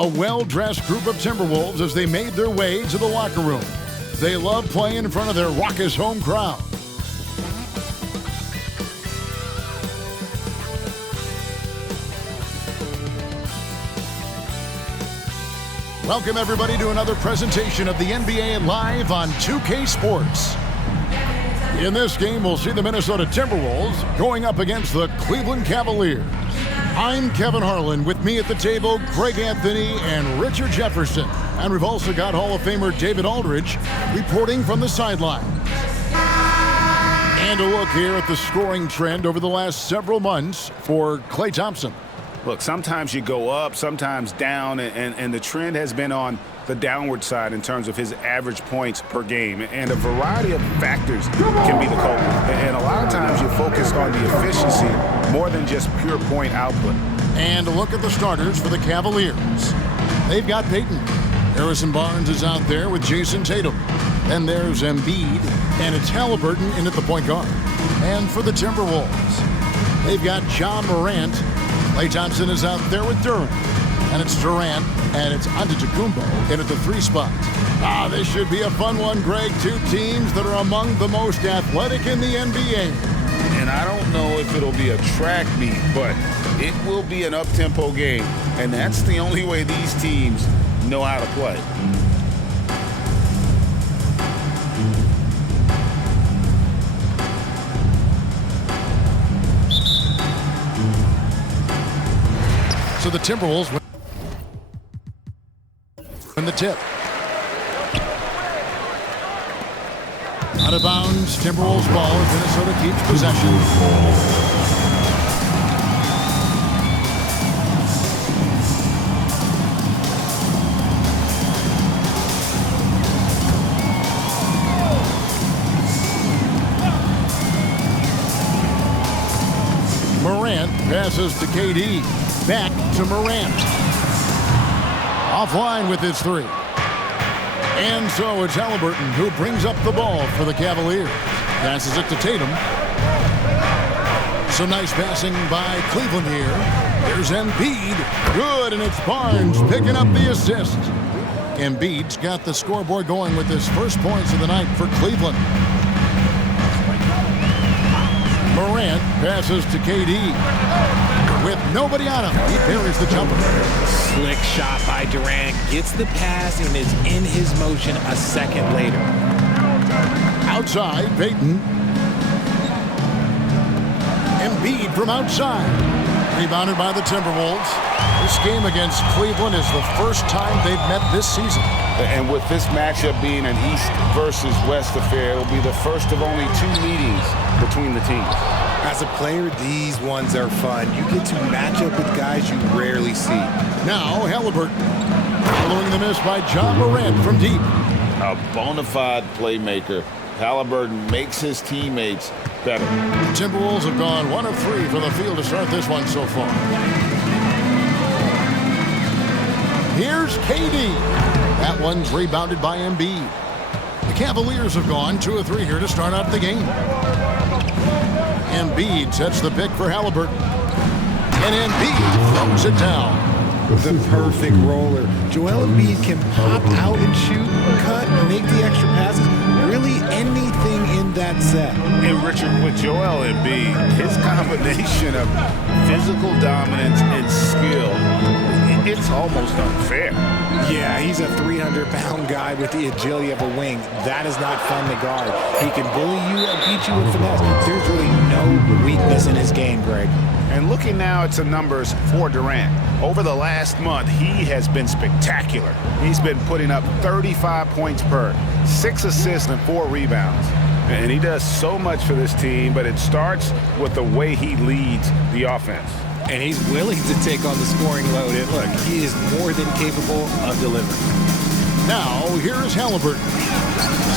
A well-dressed group of Timberwolves as they made their way to the locker room. They love playing in front of their raucous home crowd. Welcome, everybody, to another presentation of the NBA Live on 2K Sports. In this game, we'll see the Minnesota Timberwolves going up against the Cleveland Cavaliers. I'm Kevin Harlan. With me at the table, Greg Anthony and Richard Jefferson. And we've also got Hall of Famer David Aldridge reporting from the sideline. And a look here at the scoring trend over the last several months for Klay Thompson. Look, sometimes you go up, sometimes down, and the trend has been on the downward side in terms of his average points per game. And a variety of factors can be the culprit. And a lot of times you focus on the efficiency more than just pure point output. And a look at the starters for the Cavaliers. They've got Payton. Harrison Barnes is out there with Jason Tatum. Then there's Embiid, and it's Halliburton in at the point guard. And for the Timberwolves, they've got John Morant. Klay Thompson is out there with Durant. And it's Durant, and it's Antetokounmpo in at the 3 spot. This should be a fun one, Greg. Two teams that are among the most athletic in the NBA. And I don't know if it'll be a track meet, but it will be an up-tempo game. And that's the only way these teams know how to play. So the Timberwolves win the tip. Out of bounds, Timberwolves ball as Minnesota keeps possession. Morant passes to KD. Back to Morant. Offline with his 3. And so it's Halliburton who brings up the ball for the Cavaliers. Passes it to Tatum. Some nice passing by Cleveland here. There's Embiid. Good, and it's Barnes picking up the assist. Embiid's got the scoreboard going with his first points of the night for Cleveland. Morant passes to KD. With nobody on him, he parries the jumper. Slick shot by Durant, gets the pass and is in his motion a second later. Outside, Payton. Embiid from outside. Rebounded by the Timberwolves. This game against Cleveland is the first time they've met this season. And with this matchup being an East versus West affair, it'll be the first of only 2 meetings between the teams. As a player, these ones are fun. You get to match up with guys you rarely see. Now, Halliburton. Following the miss by John Morant from deep. A bona fide playmaker. Halliburton makes his teammates better. The Timberwolves have gone 1 of 3 from the field to start this one so far. Here's KD. That one's rebounded by Embiid. The Cavaliers have gone 2 of 3 here to start out the game. Embiid sets the pick for Halliburton. And Embiid throws it down. The perfect roller. Joel Embiid can pop out and shoot, cut, make the extra passes. Really anything in that set. And Richard, with Joel Embiid, his combination of physical dominance and skill, it's almost unfair. Yeah, he's a 300-pound guy with the agility of a wing. That is not fun to guard. He can bully you and beat you with finesse. There's really no weakness in his game, Greg. And looking now at some numbers for Durant. Over the last month, he has been spectacular. He's been putting up 35 points per, 6 assists and 4 rebounds. And he does so much for this team, but it starts with the way he leads the offense. And he's willing to take on the scoring load. And look, he is more than capable of delivering. Now, here's Halliburton.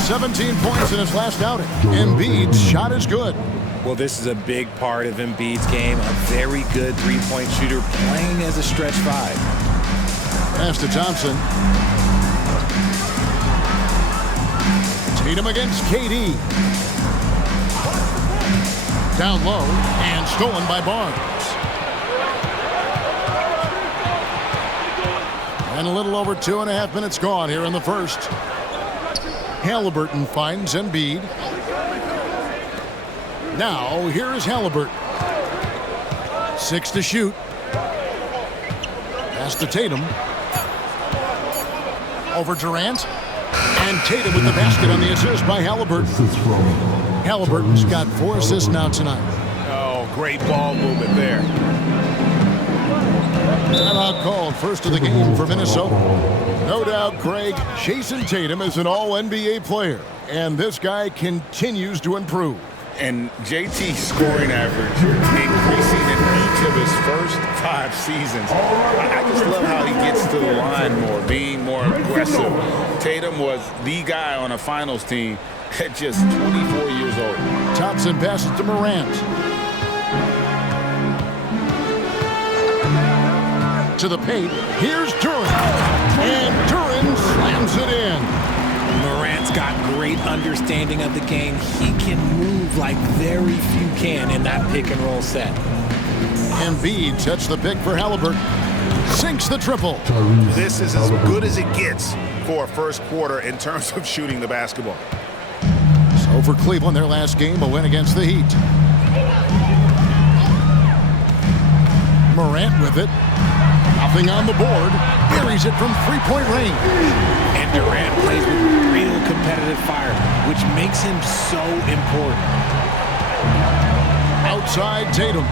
17 points in his last outing. Embiid's shot is good. Well, this is a big part of Embiid's game. A very good three-point shooter playing as a stretch 5. Pass to Thompson. Tatum against KD. Down low and stolen by Barnes. And a little over 2.5 minutes gone here in the first. Halliburton finds Embiid. Now, here is Halliburton. 6 to shoot. Pass to Tatum. Over Durant. And Tatum with the basket on the assist by Halliburton. Halliburton's got 4 assists now tonight. Oh, great ball movement there. Timeout called, first of the game for Minnesota. No doubt, Greg, Jason Tatum is an all-NBA player, and this guy continues to improve. And JT's scoring average increasing in each of his first 5 seasons. I just love how he gets to the line more, being more aggressive. Tatum was the guy on a finals team at just 24 years old. Thompson passes to Morant. To the paint. Here's Durant. And Durant slams it in. Morant's got great understanding of the game. He can move like very few can in that pick-and-roll set. Embiid sets the pick for Halliburton. Sinks the triple. This is as good as it gets for a first quarter in terms of shooting the basketball. So for Cleveland, their last game, a win against the Heat. Morant with it. Nothing on the board. Buries it from three-point range. And Durant plays with real competitive fire, which makes him so important. Outside Tatum.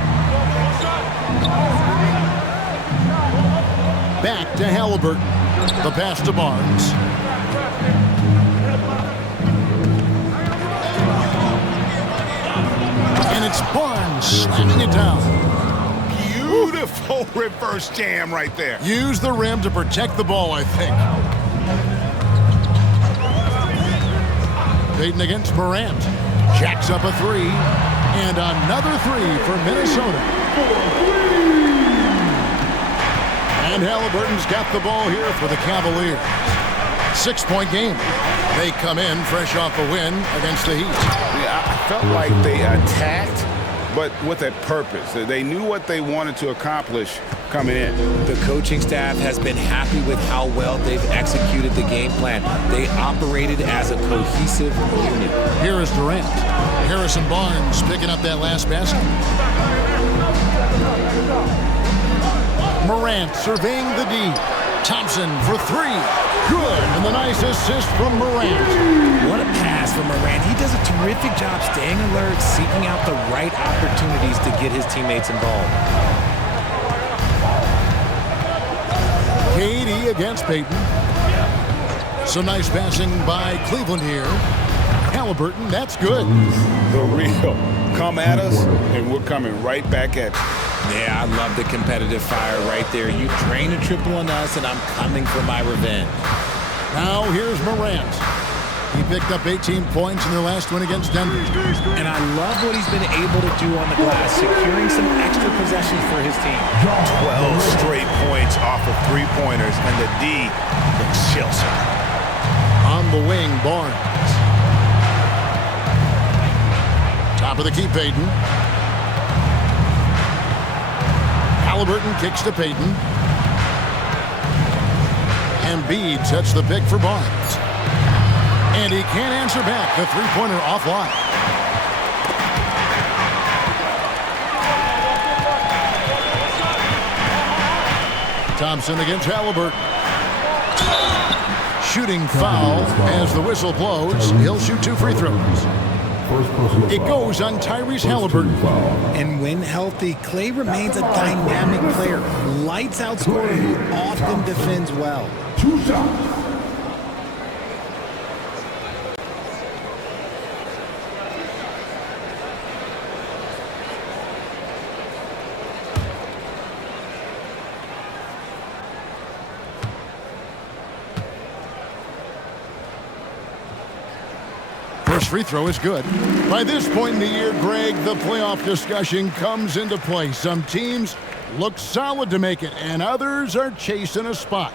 Back to Halliburton. The pass to Barnes. And it's Barnes slamming it down. Beautiful reverse jam right there. Use the rim to protect the ball, I think. Payton against Morant. Jacks up a 3. And another 3 for Minnesota. And Halliburton's got the ball here for the Cavaliers. 6-point game. They come in fresh off a win against the Heat. Yeah, I felt like they attacked, but with a purpose. They knew what they wanted to accomplish coming in. The coaching staff has been happy with how well they've executed the game plan. They operated as a cohesive unit. Here is Durant. Harrison Barnes picking up that last basket. Morant surveying the D. Thompson for 3. Good. And the nice assist from Morant. What a pass from Morant. He does a terrific job staying alert, seeking out the right opportunities to get his teammates involved. KD against Payton. Some nice passing by Cleveland here. Halliburton, that's good. The real. Come at us, and we're coming right back at you. Yeah, I love the competitive fire right there. You drain a triple on us, and I'm coming for my revenge. Now here's Morant. He picked up 18 points in their last win against Denver. And I love what he's been able to do on the glass, securing some extra possessions for his team. 12 straight points off of 3-pointers, and the D looks chill, sir. On the wing, Barnes. Top of the key, Payton. Halliburton kicks to Payton. Embiid sets the pick for Barnes. And he can't answer back. The three-pointer offline. Thompson against Halliburton. Shooting foul as the whistle blows. He'll shoot 2 free throws. It goes on Tyrese Halliburton. And when healthy, Clay remains a dynamic player. Lights out scorer who often defends well. 2 shots. First free throw is good. By this point in the year, Greg, the playoff discussion comes into play. Some teams look solid to make it, and others are chasing a spot.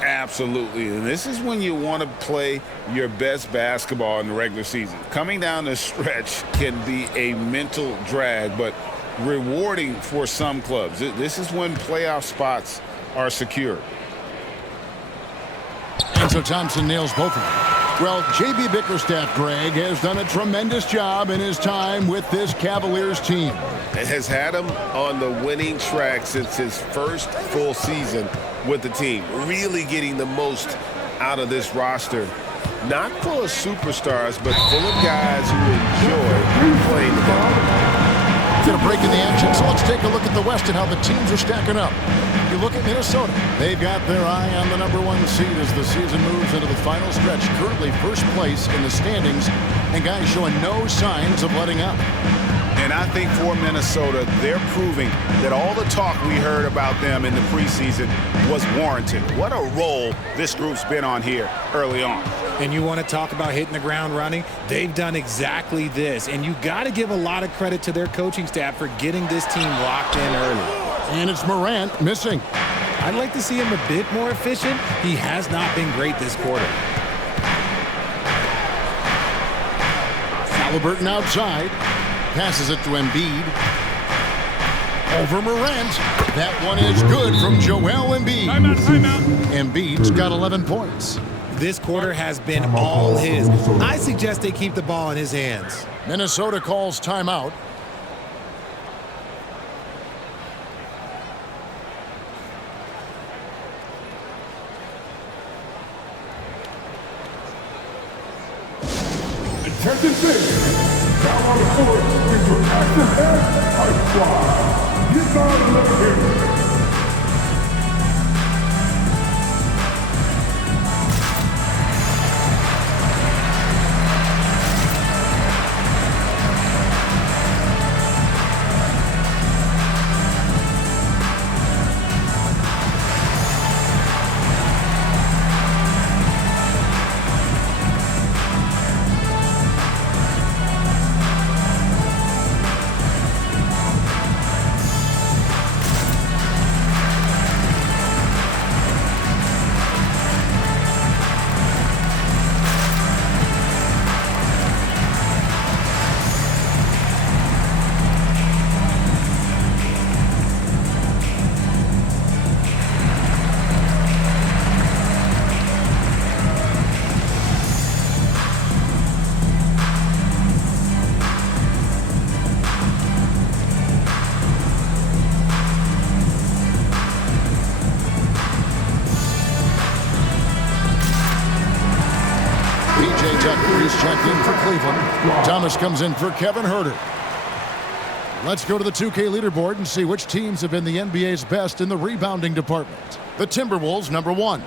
Absolutely, and this is when you want to play your best basketball in the regular season. Coming down the stretch can be a mental drag, but rewarding for some clubs. This is when playoff spots are secured. So Thompson nails both of them. Well, J.B. Bickerstaff, Greg, has done a tremendous job in his time with this Cavaliers team. And has had him on the winning track since his first full season with the team. Really getting the most out of this roster. Not full of superstars, but full of guys who enjoy playing together. Get a break in the action, so let's take a look at the West and how the teams are stacking up. You look at Minnesota. They've got their eye on the #1 seed as the season moves into the final stretch. Currently first place in the standings, and guys showing no signs of letting up. And I think for Minnesota, they're proving that all the talk we heard about them in the preseason was warranted. What a role this group's been on here early on. And you want to talk about hitting the ground running? They've done exactly this. And you got to give a lot of credit to their coaching staff for getting this team locked in early. And it's Morant missing. I'd like to see him a bit more efficient. He has not been great this quarter. Halliburton outside. Passes it to Embiid. Over Morant. That one is good from Joel Embiid. Timeout. Embiid's got 11 points. This quarter has been all his. I suggest they keep the ball in his hands. Minnesota calls timeout. Attention team, now on the court is your active head high squad. Get down and here. He's checked in for Cleveland. Thomas comes in for Kevin Huerter. Let's go to the 2K leaderboard and see which teams have been the NBA's best in the rebounding department. The Timberwolves, #1.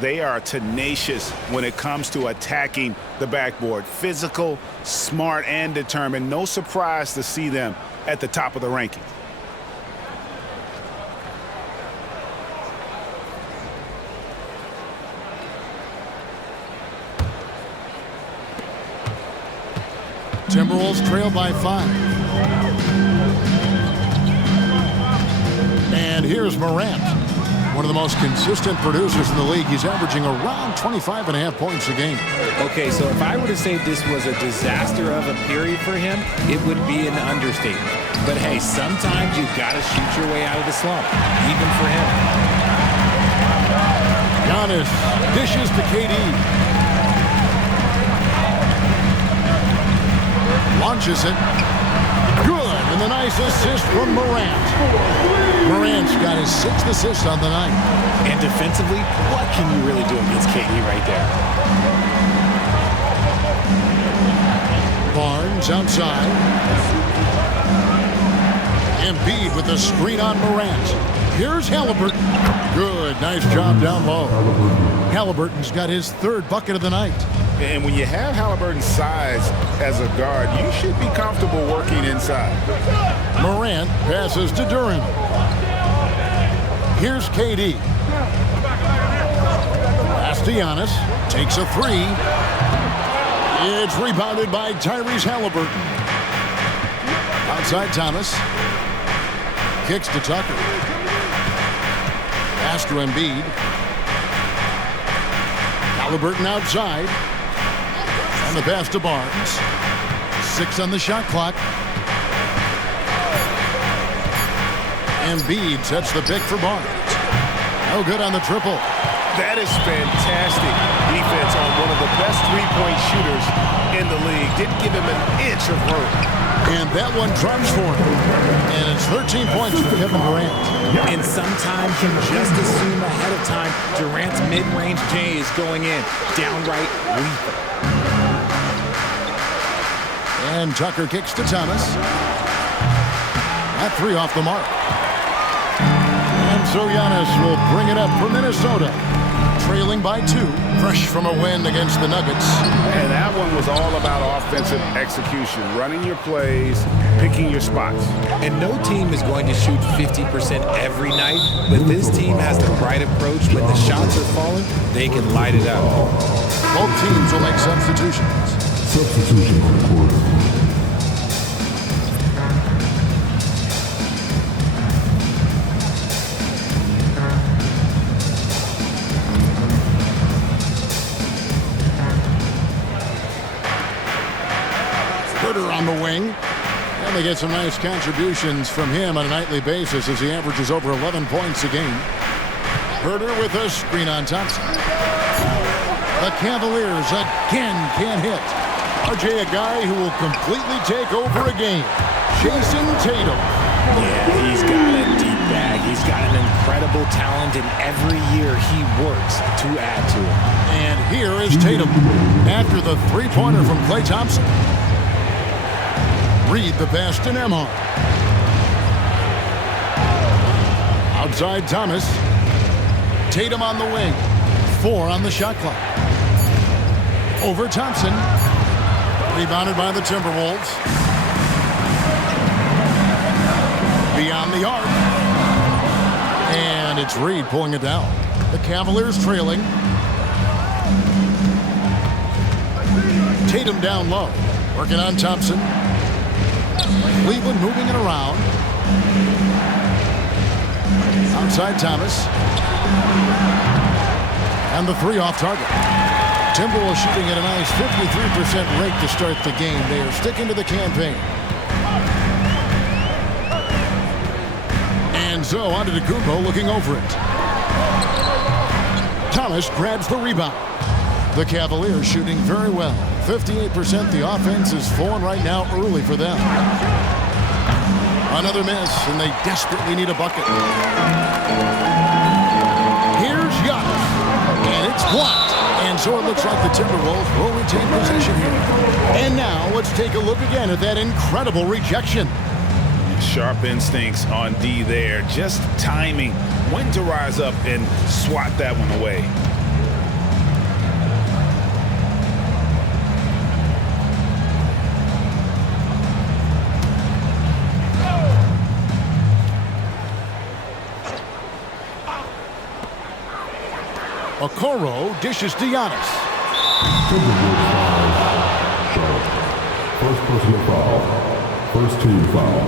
They are tenacious when it comes to attacking the backboard. Physical, smart, and determined. No surprise to see them at the top of the rankings. Timberwolves trail by 5. And here's Morant, one of the most consistent producers in the league. He's averaging around 25.5 points a game. Okay, so if I were to say this was a disaster of a period for him, it would be an understatement. But hey, sometimes you got to shoot your way out of the slump, even for him. Giannis dishes to KD. Launches it. Good. And the nice assist from Morant. Morant's got his 6th assist on the night. And defensively, what can you really do against KD right there? Barnes outside. Embiid with the screen on Morant. Here's Halliburton. Good. Nice job down low. Halliburton's got his 3rd bucket of the night. And when you have Halliburton's size as a guard, you should be comfortable working inside. Morant passes to Durant. Here's KD. Pass to Giannis. Takes a 3. It's rebounded by Tyrese Halliburton. Outside Thomas. Kicks to Tucker. Pass to Embiid. Halliburton outside. And the pass to Barnes. 6 on the shot clock. Embiid sets the pick for Barnes. No good on the triple. That is fantastic defense on one of the best three-point shooters in the league. Didn't give him an inch of room. And that one drops for him. And it's 13 points for Kevin Durant. And sometimes you just assume ahead of time Durant's mid-range J is going in. Downright lethal. And Tucker kicks to Thomas. That three off the mark. And so Giannis will bring it up for Minnesota. Trailing by 2, fresh from a win against the Nuggets. And that one was all about offensive execution, running your plays, picking your spots. And no team is going to shoot 50% every night, but this team has the right approach. When the shots are falling, they can light it up. Both teams will make substitutions. Substitution recorded. On the wing, and they get some nice contributions from him on a nightly basis as he averages over 11 points a game. Herter with a screen on Thompson. The Cavaliers again can't hit. RJ, a guy who will completely take over a game. Jason Tatum. Yeah, he's got a deep bag. He's got an incredible talent, and every year he works to add to it. And here is Tatum after the three-pointer from Klay Thompson. Reed the pass to Nemhard. Outside Thomas. Tatum on the wing. 4 on the shot clock. Over Thompson. Rebounded by the Timberwolves. Beyond the arc. And it's Reed pulling it down. The Cavaliers trailing. Tatum down low. Working on Thompson. Cleveland moving it around. Outside Thomas. And the three off target. Timberwolves shooting at a nice 53% rate to start the game. They are sticking to the campaign. And so Antetokounmpo looking over it. Thomas grabs the rebound. The Cavaliers shooting very well. 58%. The offense is flowing right now early for them. Another miss, and they desperately need a bucket. Here's Giannis, and it's blocked. And so it looks like the Timberwolves will retain possession here. And now let's take a look again at that incredible rejection. Sharp instincts on D there. Just timing when to rise up and swat that one away. Okoro dishes to Giannis. Timberwolves foul. Charlotte. First personal foul. First team foul.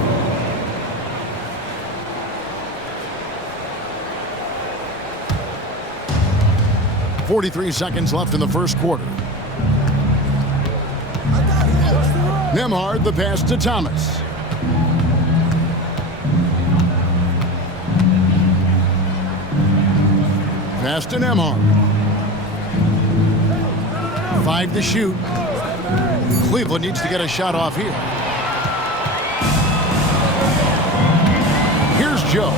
.43 seconds left in the first quarter. Nemhard the pass to Thomas. Pass to Nemhard. 5 to shoot. Cleveland needs to get a shot off here. Here's Joe.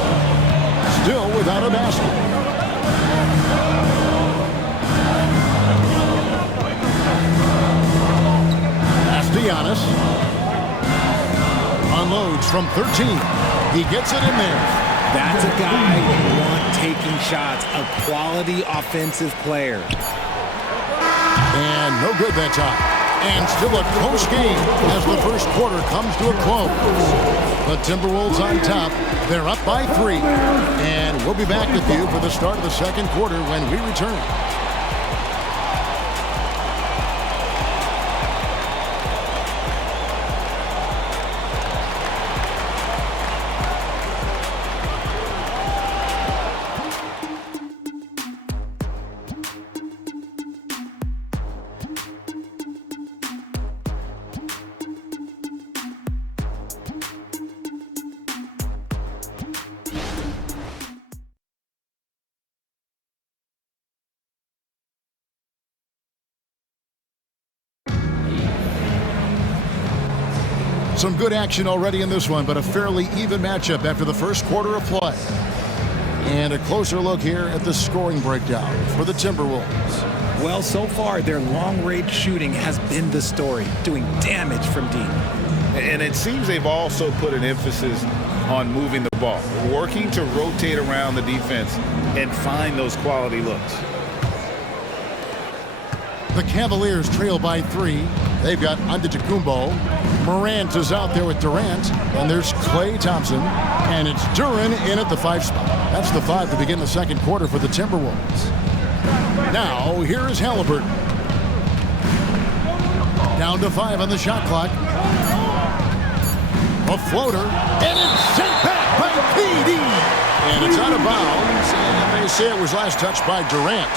Still without a basket. Pass to Giannis. Unloads from 13. He gets it in there. That's a guy you want taking shots, a quality offensive player. And no good that time. And still a close game as the first quarter comes to a close. The Timberwolves on top. They're up by 3. And we'll be back with you for the start of the second quarter when we return. Some good action already in this one, but a fairly even matchup after the first quarter of play. And a closer look here at the scoring breakdown for the Timberwolves. Well, so far, their long-range shooting has been the story, doing damage from deep. And it seems they've also put an emphasis on moving the ball, working to rotate around the defense and find those quality looks. The Cavaliers trail by 3. They've got Antetokounmpo. Morant is out there with Durant. And there's Klay Thompson. And it's Duren in at the 5 spot. That's the 5 to begin the second quarter for the Timberwolves. Now, here is Halliburton. Down to 5 on the shot clock. A floater. And it's sent back by PD. And it's out of bounds. And they say it was last touched by Durant.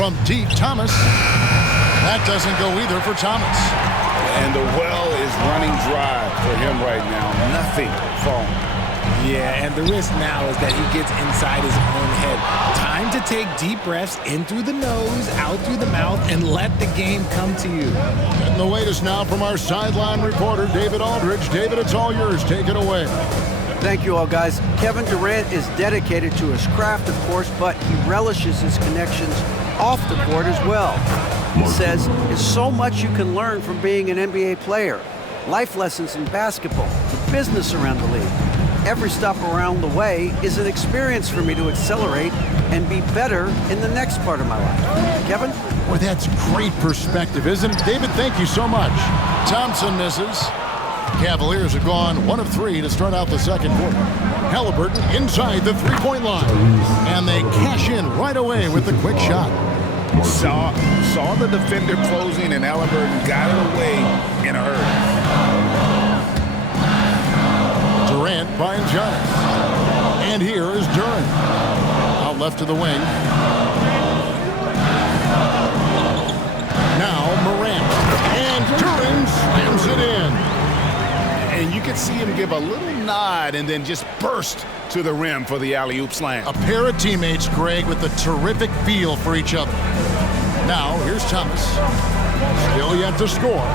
From deep, Thomas. That doesn't go either for Thomas. And the well is running dry for him right now. Nothing falling. Yeah, and the risk now is that he gets inside his own head. Time to take deep breaths in through the nose, out through the mouth, and let the game come to you. And the latest now from our sideline reporter, David Aldridge. David, it's all yours. Take it away. Thank you all, guys. Kevin Durant is dedicated to his craft, of course, but he relishes his connections off the court as well. He says there's so much you can learn from being an NBA player. Life lessons in basketball, the business around the league. Every stop around the way is an experience for me to accelerate and be better in the next part of my life. Kevin? Boy, that's great perspective, isn't it? David, thank you so much. Thompson misses. Cavaliers have gone 1 of 3 to start out the second quarter. Halliburton inside the three-point line. And they cash in right away with the quick shot. Saw the defender closing, and Halliburton got it away in a hurry. Durant finds Giannis. And here is Duren. Out left to the wing. Now Morant. And Duren slams it in. And you could see him give a little nod and then just burst to the rim for the alley-oop slam. A pair of teammates, Greg, with a terrific feel for each other. Now, here's Thomas. Still yet to score.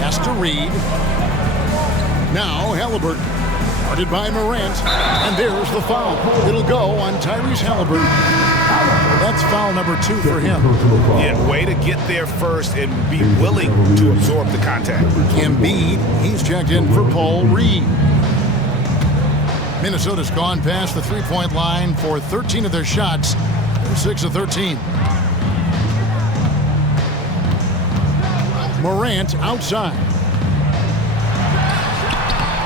Has to Reed. Now, Halliburton. Guarded by Morant. And there's the foul. It'll go on Tyrese Halliburton. That's foul number 2 for him. Yeah, way to get there first and be willing to absorb the contact. Embiid, he's checked in for Paul Reed. Minnesota's gone past the three-point line for 13 of their shots. They're 6 of 13. Morant outside.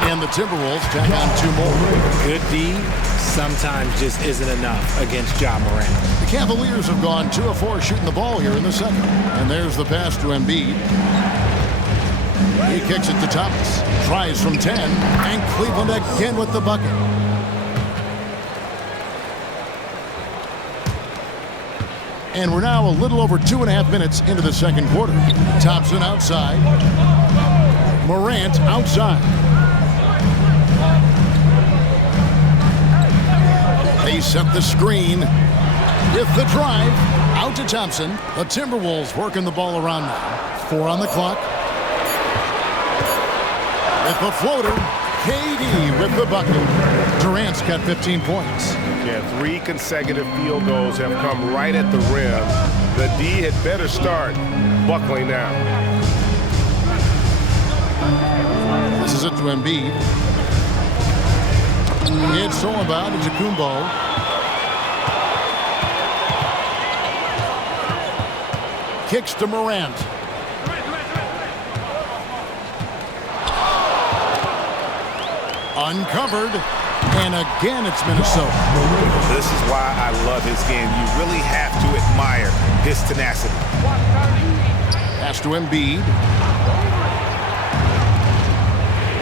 And the Timberwolves tack on 2 more. Good D sometimes just isn't enough against Ja Morant. The Cavaliers have gone 2 of 4 shooting the ball here in the second. And there's the pass to Embiid. He kicks it to Thomas. Tries from 10. And Cleveland again with the bucket. And we're now a little over 2.5 minutes into the second quarter. Thompson outside. Morant outside. They set the screen with the drive. Out to Thompson. The Timberwolves working the ball around now. 4 on the clock. With the floater, KD with the bucket. Durant's got 15 points. Yeah, 3 consecutive field goals have come right at the rim. The D had better start buckling now. This is it to Embiid. It's all about Antetokounmpo. Kicks to Morant. Uncovered. And again, it's Minnesota. This is why I love his game. You really have to admire his tenacity. Pass to Embiid.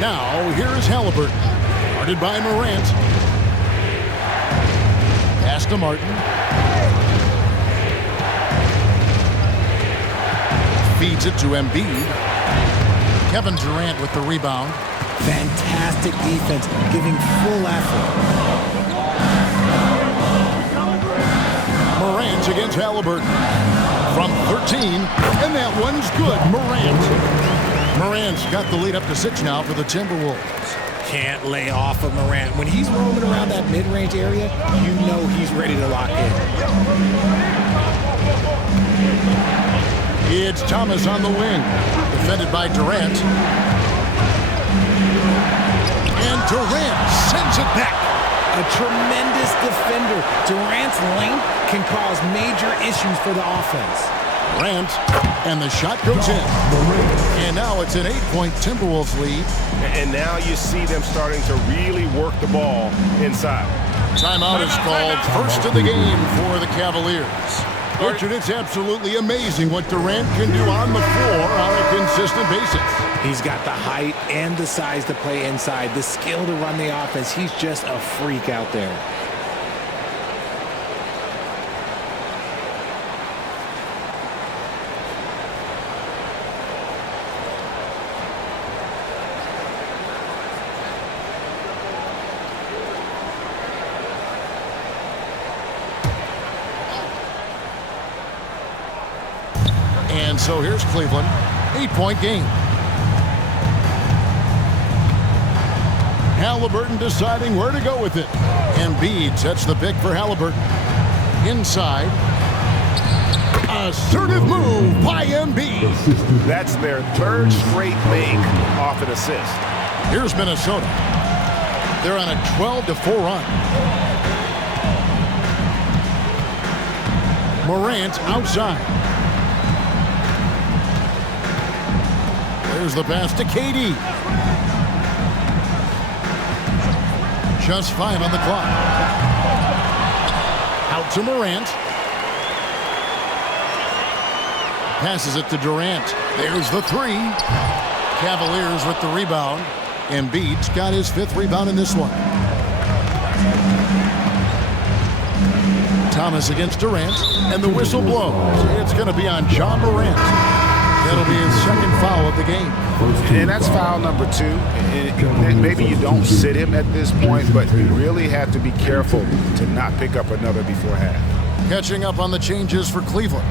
Now, here is Halliburton. Guarded by Morant. Pass to Martin. Feeds it to Embiid. Kevin Durant with the rebound. Fantastic defense, giving full effort. Morant against Halliburton. From 13, and that one's good. Morant's got the lead up to 6 now for the Timberwolves. Can't lay off of Morant. When he's roaming around that mid-range area, you know he's ready to lock in. It's Thomas on the wing, defended by Durant. And Durant sends it back. A tremendous defender. Durant's length can cause major issues for the offense. Durant, and the shot goes in. And now it's an 8-point Timberwolves lead. And now you see them starting to really work the ball inside. Timeout is called, first of the game for the Cavaliers. Richard, it's absolutely amazing what Durant can do on the floor on a consistent basis. He's got the height and the size to play inside, the skill to run the offense. He's just a freak out there. And so here's Cleveland, 8-point game. Halliburton deciding where to go with it. Embiid sets the pick for Halliburton. Inside. Assertive move by Embiid. That's their third straight make off an assist. Here's Minnesota. They're on a 12-4 run. Morant outside. There's the pass to KD. Just 5 on the clock. Out to Morant. Passes it to Durant. There's the 3. Cavaliers with the rebound. Embiid's got his 5th rebound in this one. Thomas against Durant, and the whistle blows. It's going to be on John Morant. That'll be his 2nd foul of the game. And that's foul number 2. And maybe you don't sit him at this point, but you really have to be careful to not pick up another before half. Catching up on the changes for Cleveland.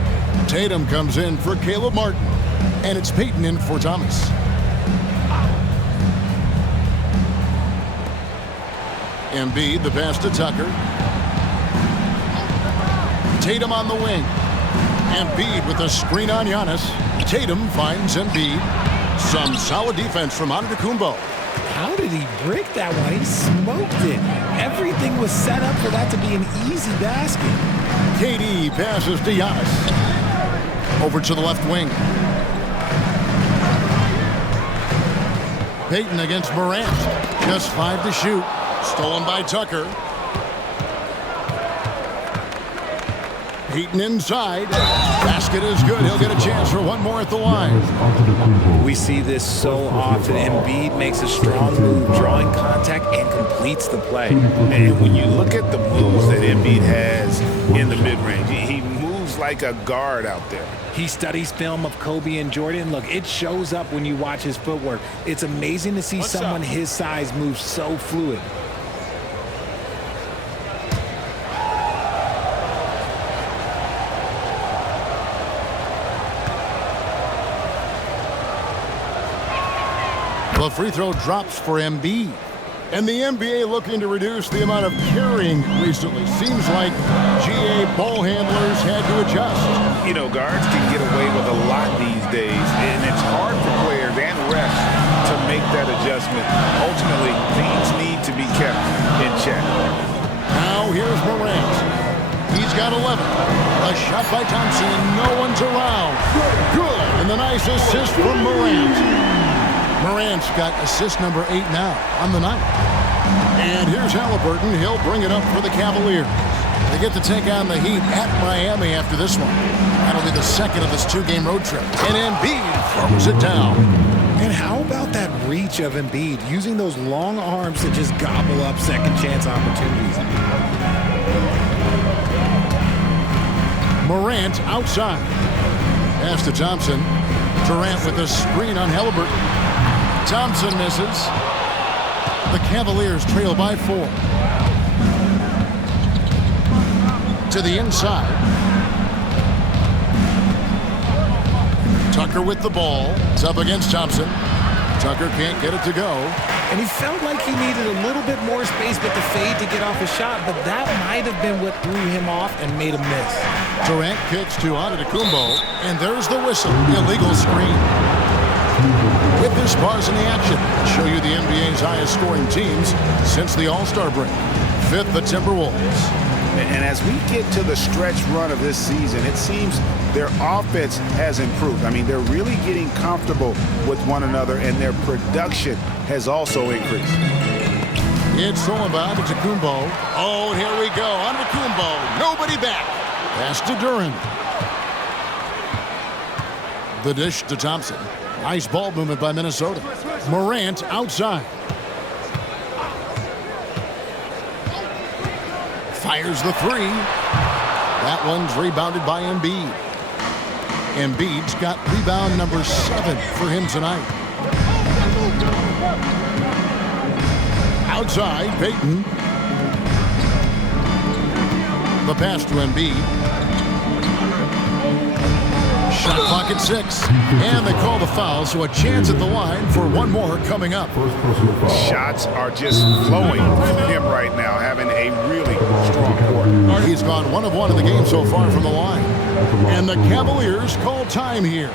Tatum comes in for Caleb Martin, and it's Payton in for Thomas. Embiid, the pass to Tucker. Tatum on the wing. Embiid with a screen on Giannis. Tatum finds Embiid. Some solid defense from Antetokounmpo. How did he break that one? He smoked it. Everything was set up for that to be an easy basket. KD passes to Giannis. Over to the left wing. Payton against Morant. Just 5 to shoot. Stolen by Tucker. Payton inside. Basket is good. He'll get a chance for one more at the line. We see this so often. Embiid makes a strong move, drawing contact, and completes the play. And when you look at the moves that Embiid has in the mid-range, he moves like a guard out there. He studies film of Kobe and Jordan. Look, it shows up when you watch his footwork. It's amazing to see someone his size move so fluid. The free throw drops for Embiid. And the NBA looking to reduce the amount of carrying recently. Seems like GA ball handlers had to adjust. You know, guards can get away with a lot these days, and it's hard for players and refs to make that adjustment. Ultimately, things need to be kept in check. Now here's Morant. He's got 11. A shot by Thompson, and no one's around. Good. And the nice assist from Morant. Morant's got assist number 8 now on the night. And here's Halliburton. He'll bring it up for the Cavaliers. They get to take on the Heat at Miami after this one. That'll be the second of this 2-game road trip. And Embiid throws it down. And how about that reach of Embiid, using those long arms to just gobble up second chance opportunities? Morant outside. Pass to Thompson. Durant with a screen on Halliburton. Thompson misses. The Cavaliers trail by 4. To the inside. Tucker with the ball. It's up against Thompson. Tucker can't get it to go. And he felt like he needed a little bit more space with the fade to get off his shot, but that might have been what threw him off and made him miss. Durant kicks to Antetokounmpo, and there's the whistle. Illegal screen. With this pause in the action, show you the NBA's highest scoring teams since the All-Star break. 5th, the Timberwolves. And as we get to the stretch run of this season, it seems their offense has improved. I mean, they're really getting comfortable with one another, and their production has also increased. It's thrown by Antetokounmpo. Oh, and here we go. Antetokounmpo. Nobody back. Pass to Durant. The dish to Thompson. Nice ball movement by Minnesota. Morant outside. Fires the 3. That one's rebounded by Embiid. Embiid's got rebound number 7 for him tonight. Outside, Payton. The pass to Embiid. Shot clock at 6. And they call the foul, so a chance at the line for one more coming up. Shots are just flowing from him right now, having a really strong quarter. He's gone 1 of 1 in the game so far from the line. And the Cavaliers call time here.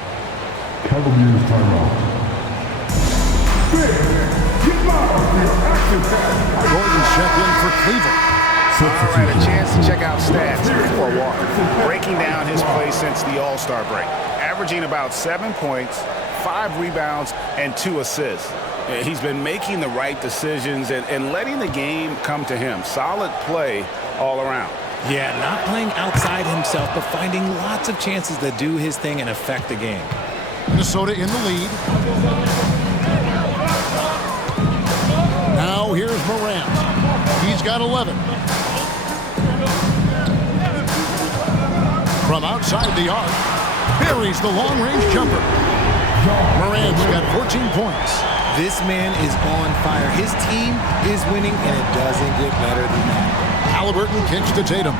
Cavaliers timeout. Gordon checked in for Cleveland. All right, a chance to check out stats before Walker. Breaking down his play since the All-Star break. Averaging about 7 points, 5 rebounds, and 2 assists. He's been making the right decisions and letting the game come to him. Solid play all around. Yeah, not playing outside himself, but finding lots of chances to do his thing and affect the game. Minnesota in the lead. Now here's Morant. He's got 11. From outside the arc, buries the long-range jumper. Morant's got 14 points. This man is on fire. His team is winning, and it doesn't get better than that. Halliburton kicks to Tatum.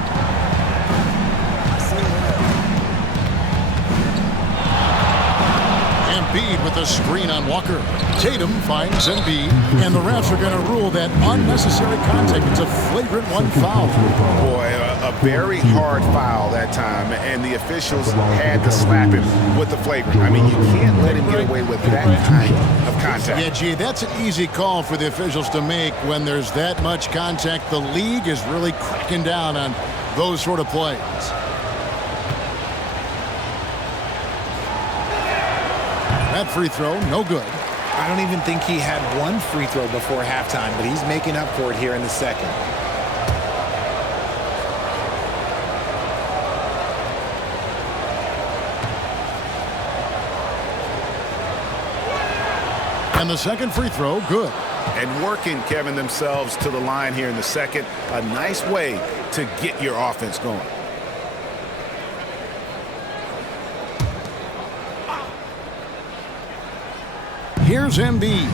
Embiid with a screen on Walker. Tatum finds Embiid, and the refs are going to rule that unnecessary contact. It's a flagrant 1 foul. Boy, a very hard foul that time, and the officials had to slap him with the flagrant. I mean, you can't let him get away with that kind of contact. Yeah, gee, that's an easy call for the officials to make when there's that much contact. The league is really cracking down on those sort of plays. That free throw, no good. I don't even think he had 1 free throw before halftime, but he's making up for it here in the second. And the second free throw, good. And working, Kevin, themselves to the line here in the second. A nice way to get your offense going. Here's Embiid.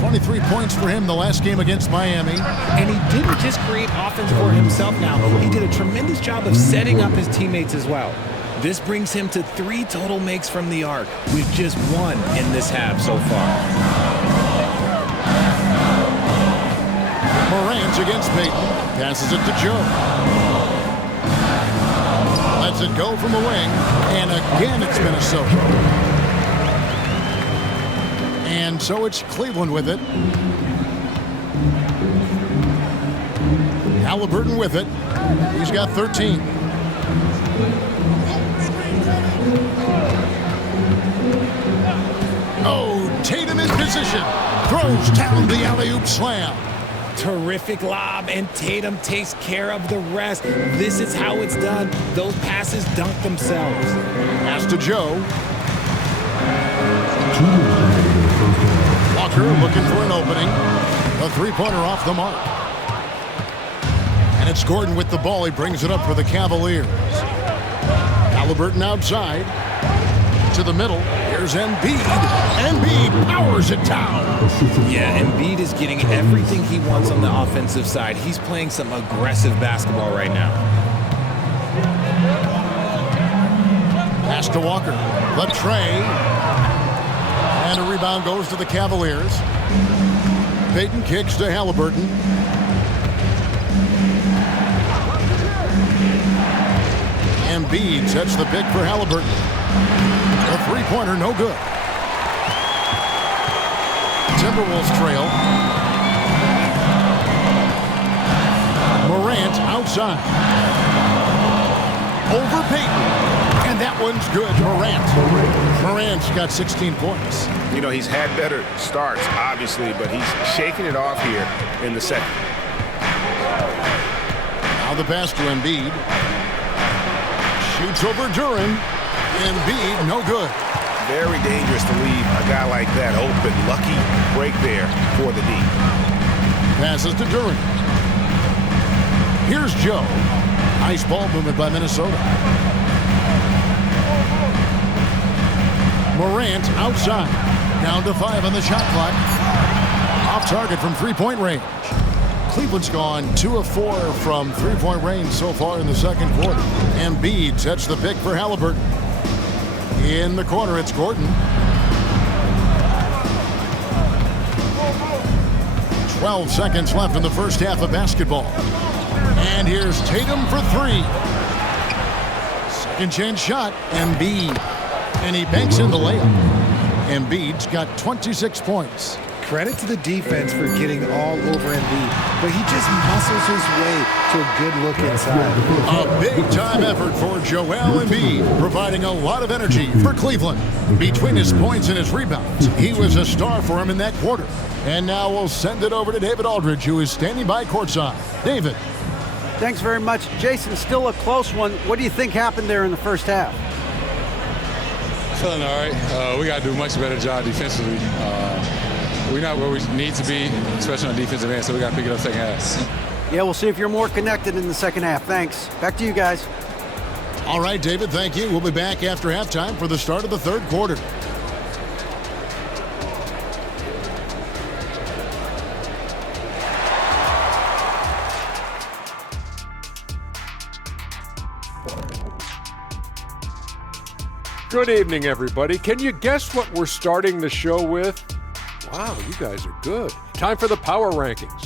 23 points for him the last game against Miami. And he didn't just create offense for himself now. He did a tremendous job of setting up his teammates as well. This brings him to 3 total makes from the arc, with just 1 in this half so far. Morant against Payton. Passes it to Joe. Lets it go from the wing. And again, it's Minnesota. And so it's Cleveland with it. Halliburton with it. He's got 13. Oh, Tatum in position. Throws down the alley-oop slam. Terrific lob, and Tatum takes care of the rest. This is how it's done. Those passes dunk themselves. Pass to Joe. Walker looking for an opening. A 3-pointer off the mark. And it's Gordon with the ball. He brings it up for the Cavaliers. Halliburton outside. To the middle. Here's Here's Embiid. Embiid powers it down. Yeah, Embiid is getting everything he wants on the offensive side. He's playing some aggressive basketball right now. Pass to Walker. The tray. And a rebound goes to the Cavaliers. Payton kicks to Halliburton. Embiid sets the pick for Halliburton. The three-pointer, no good. Timberwolves trail. Morant outside. Over Payton. And that one's good. Morant's got 16 points. You know, he's had better starts, obviously, but he's shaking it off here in the second. Now the pass to Embiid. Shoots over Duran. Embiid, no good. Very dangerous to leave a guy like that open. Lucky break there for the D. Passes to Duran. Here's Joe. Nice ball movement by Minnesota. Morant outside. Down to 5 on the shot clock. Off target from three-point range. Cleveland's gone 2 of 4 from three-point range so far in the second quarter. Embiid sets the pick for Halliburton. In the corner, it's Gordon. 12 seconds left in the first half of basketball. And here's Tatum for 3. Second chance shot, Embiid. And he banks in the layup. Embiid's got 26 points. Credit to the defense for getting all over Embiid, but he just muscles his way to a good look inside. A big-time effort for Joel Embiid, providing a lot of energy for Cleveland. Between his points and his rebounds, he was a star for him in that quarter. And now we'll send it over to David Aldridge, who is standing by courtside. David. Thanks very much. Jason, still a close one. What do you think happened there in the first half? Feeling all right. We got to do a much better job defensively. We're not where we need to be, especially on the defensive end, so we got to pick it up second half. Yeah, we'll see if you're more connected in the second half. Thanks. Back to you guys. All right, David, thank you. We'll be back after halftime for the start of the third quarter. Good evening, everybody. Can you guess what we're starting the show with? Wow, you guys are good. Time for the power rankings.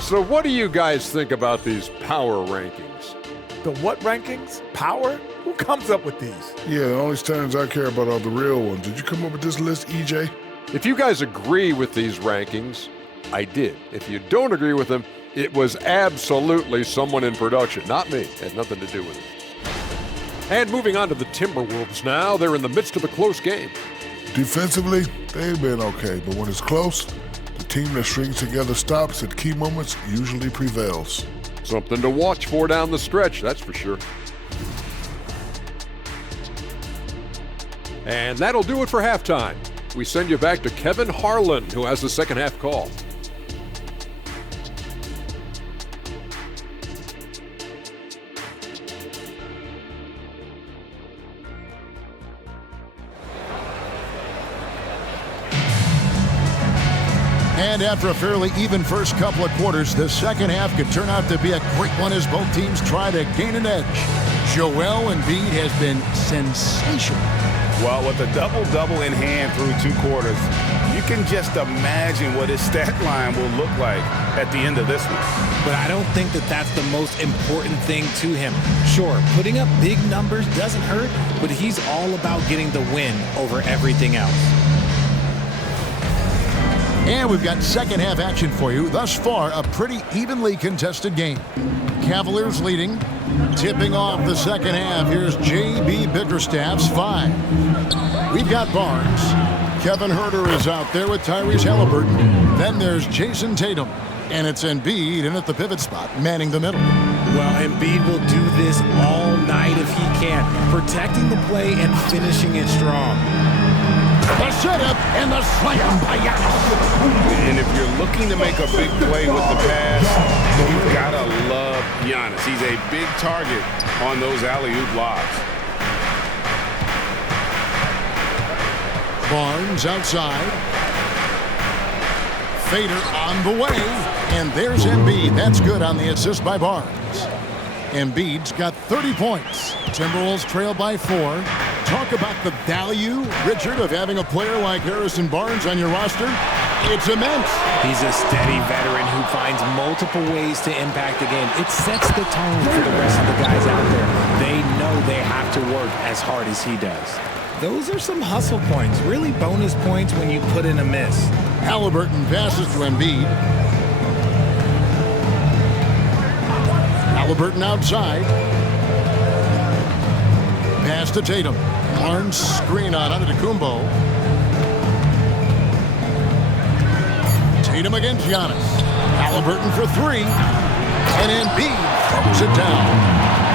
So what do you guys think about these power rankings? The what rankings? Power? Who comes up with these? Yeah, the only standards I care about are the real ones. Did you come up with this list, EJ? If you guys agree with these rankings, I did. If you don't agree with them, it was absolutely someone in production, not me. It had nothing to do with it. And moving on to the Timberwolves now, they're in the midst of a close game. Defensively, they've been okay, but when it's close, the team that strings together stops at key moments usually prevails. Something to watch for down the stretch, that's for sure. And that'll do it for halftime. We send you back to Kevin Harlan, who has the second half call. And after a fairly even first couple of quarters, the second half could turn out to be a great one as both teams try to gain an edge. Joel Embiid has been sensational. Well, with a double-double in hand through 2 quarters, you can just imagine what his stat line will look like at the end of this one. But I don't think that that's the most important thing to him. Sure, putting up big numbers doesn't hurt, but he's all about getting the win over everything else. And we've got second half action for you. Thus far, a pretty evenly contested game. Cavaliers leading. Tipping off the second half, here's J.B. Bickerstaff's 5. We've got Barnes. Kevin Huerter is out there with Tyrese Halliburton. Then there's Jason Tatum. And it's Embiid in at the pivot spot, manning the middle. Well, Embiid will do this all night if he can, protecting the play and finishing it strong. The setup and the slam by Giannis. And if you're looking to make a big play with the pass, you've got to love Giannis. He's a big target on those alley-oop lobs. Barnes outside. Fader on the way. And there's Embiid. That's good on the assist by Barnes. Embiid's got 30 points. Timberwolves trail by 4. Talk about the value, Richard, of having a player like Harrison Barnes on your roster. It's immense. He's a steady veteran who finds multiple ways to impact the game. It sets the tone for the rest of the guys out there. They know they have to work as hard as he does. Those are some hustle points, really bonus points when you put in a miss. Halliburton passes to Embiid. Halliburton outside. Pass to Tatum. Barnes screen on Antetokounmpo. Tatum against Giannis. Halliburton for 3. And Embiid throws it down.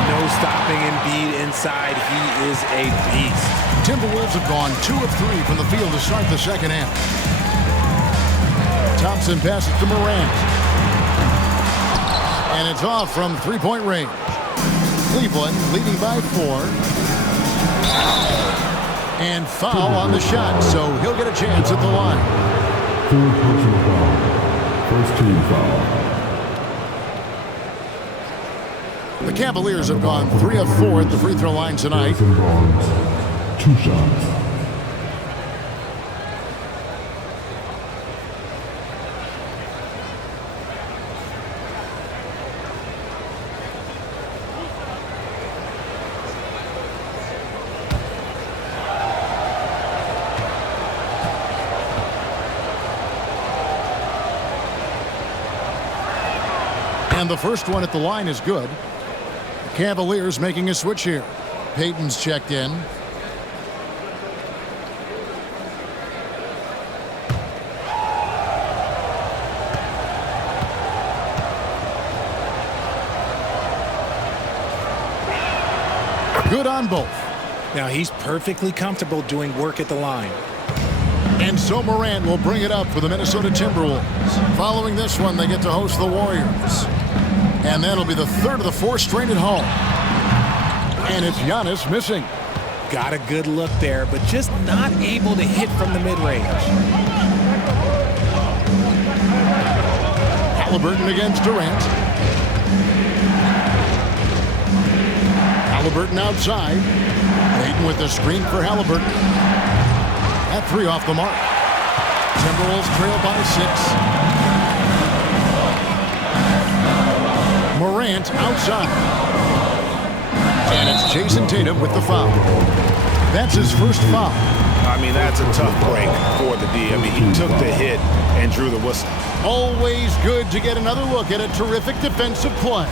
No stopping Embiid inside. He is a beast. Timberwolves have gone 2 of 3 from the field to start the second half. Thompson passes to Morant. And it's off from three-point range. Cleveland leading by 4. And foul on the shot, so he'll get a chance at the line. Third personal foul. First team foul. The Cavaliers have gone 3 of 4 at the free throw line tonight. Harrison Barnes, 2 shots. And the first one at the line is good. The Cavaliers making a switch here. Payton's checked in. Good on both. Now he's perfectly comfortable doing work at the line. And so Morant will bring it up for the Minnesota Timberwolves. Following this one, they get to host the Warriors. And that'll be the third of the 4 straight at home. And it's Giannis missing. Got a good look there, but just not able to hit from the mid-range. Halliburton against Durant. Halliburton outside. Payton with the screen for Halliburton. That 3 off the mark. Timberwolves trail by 6. Morant outside. And it's Jason Tatum with the foul. That's his first foul. I mean, that's a tough break for the D. I mean, he took the hit and drew the whistle. Always good to get another look at a terrific defensive play.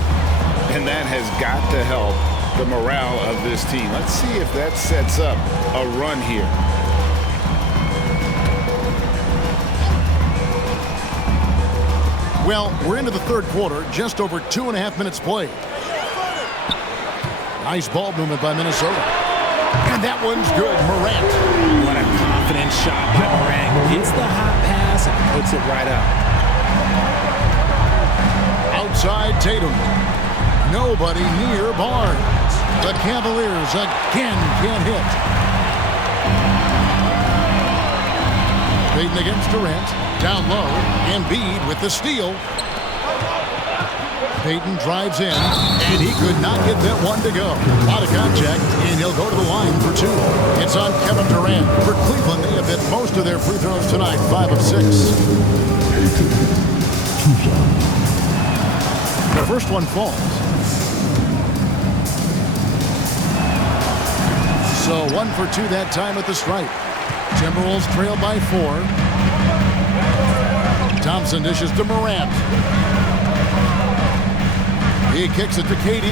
And that has got to help the morale of this team. Let's see if that sets up a run here. Well, we're into the third quarter, just over 2.5 minutes played. Nice ball movement by Minnesota. And that one's good, Morant. What a confident shot by Morant. Gets the hot pass and puts it right up. Outside Tatum. Nobody near Barnes. The Cavaliers again can't hit. Payton against Durant. Down low. Embiid with the steal. Payton drives in, and he could not get that one to go. Out of contact, and he'll go to the line for 2. It's on Kevin Durant. For Cleveland, they have hit most of their free throws tonight, 5 of 6. The first one falls. So 1 for 2 that time at the stripe. Timberwolves trail by 4. Thompson dishes to Morant. He kicks it to KD.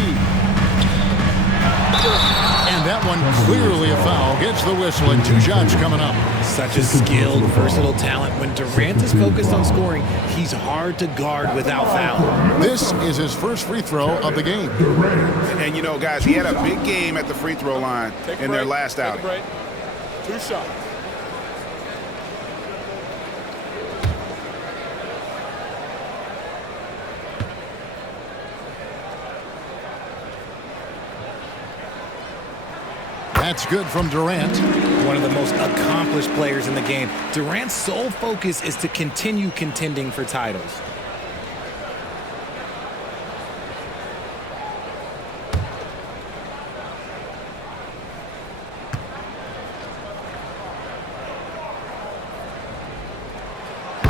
And that one clearly a foul. Gets the whistle and 2 shots coming up. Such a skilled, versatile talent. When Durant is focused on scoring, he's hard to guard without fouling. This is his first free throw of the game. And, you know, guys, he had a big game at the free throw line in their last outing. 2 shots. That's good from Durant. One of the most accomplished players in the game. Durant's sole focus is to continue contending for titles.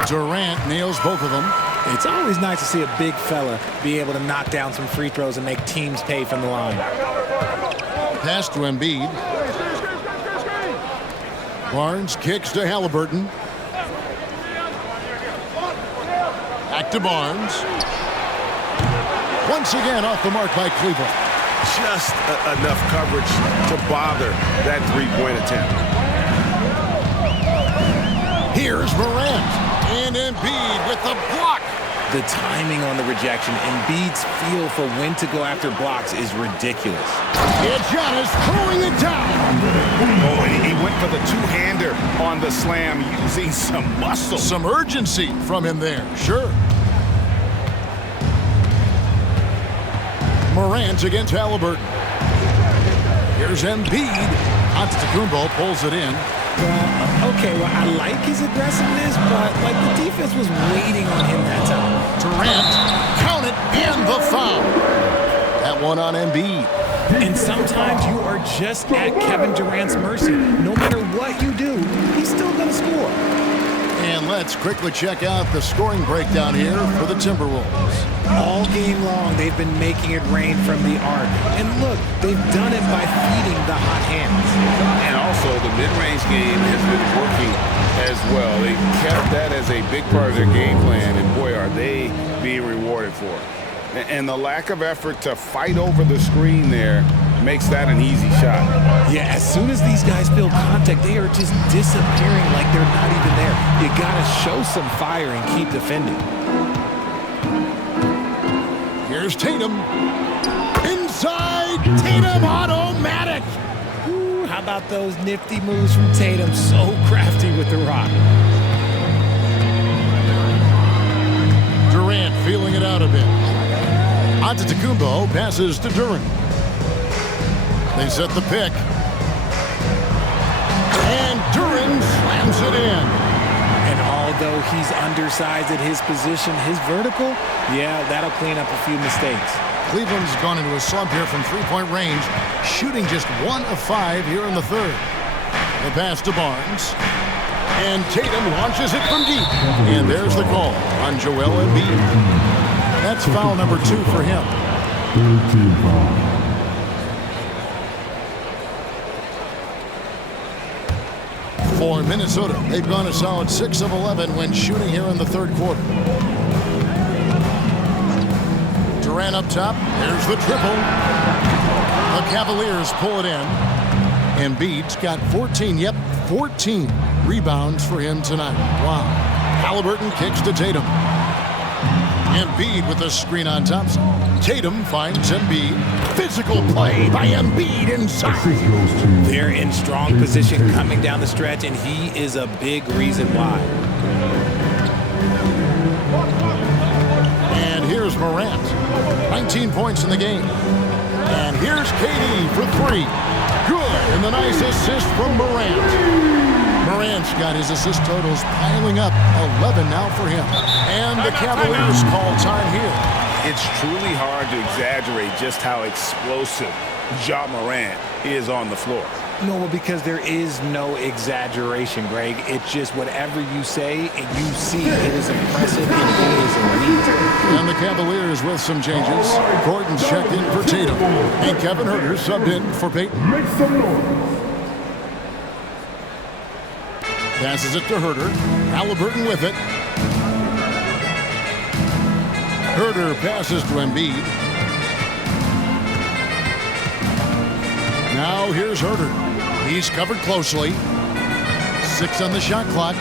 Durant nails both of them. It's always nice to see a big fella be able to knock down some free throws and make teams pay from the line. Pass to Embiid. Barnes kicks to Halliburton. Back to Barnes. Once again off the mark by Cleveland. Just enough coverage to bother that three-point attempt. Here's Morant. And Embiid with the block. The timing on the rejection, Embiid's feel for when to go after blocks is ridiculous. And Giannis throwing it down. Oh, and he went for the two-hander on the slam using some muscle. Some urgency from him there, sure. Morant against Halliburton. Here's Embiid. Antetokounmpo pulls it in. Well, I like his aggressiveness, but the defense was waiting on him that time. Durant, count it, and the foul. That one on Embiid. And sometimes you are just at Kevin Durant's mercy. No matter what you do, he's still going to score. And let's quickly check out the scoring breakdown here for the Timberwolves. All game long, they've been making it rain from the arc. And look, they've done it by feeding the hot hands. And also, the mid-range game has been working as well. They kept that as a big part of their game plan, and boy, are they being rewarded for it. And the lack of effort to fight over the screen there makes that an easy shot. Yeah, as soon as these guys feel contact, they are just disappearing like they're not even there. You gotta show some fire and keep defending. Here's Tatum. Inside, Tatum automatic. Ooh, how about those nifty moves from Tatum? So crafty with the rock. Durant feeling it out a bit. Antetokounmpo passes to Durant. They set the pick. And Durant slams it in. And although he's undersized at his position, his vertical, yeah, that'll clean up a few mistakes. Cleveland's gone into a slump here from three-point range, shooting just 1 of 5 here in the third. The pass to Barnes. And Tatum launches it from deep. And there's the call on Joel Embiid. That's foul number 2 for him. For Minnesota, they've gone a solid 6 of 11 when shooting here in the third quarter. Durant up top. There's the triple. The Cavaliers pull it in. Embiid's got 14 rebounds for him tonight. Wow. Halliburton kicks to Tatum. Embiid with a screen on Thompson. Tatum finds Embiid. Physical play by Embiid inside. They're in strong position coming down the stretch, and he is a big reason why. And here's Morant. 19 points in the game. And here's KD for 3. Good. And the nice assist from Morant. Morant's got his assist totals piling up. 11 now for him. And the Cavaliers call time here. It's truly hard to exaggerate just how explosive Ja Morant is on the floor. No, because there is no exaggeration, Greg. It's just whatever you say and you see. It is impressive and he is elite. And the Cavaliers with some changes. Gordon's checked in for Tatum. And Kevin Huerter subbed in for Payton. Make some noise. Passes it to Huerter. Halliburton with it. Huerter passes to Embiid. Now here's Huerter. He's covered closely. 6 on the shot clock.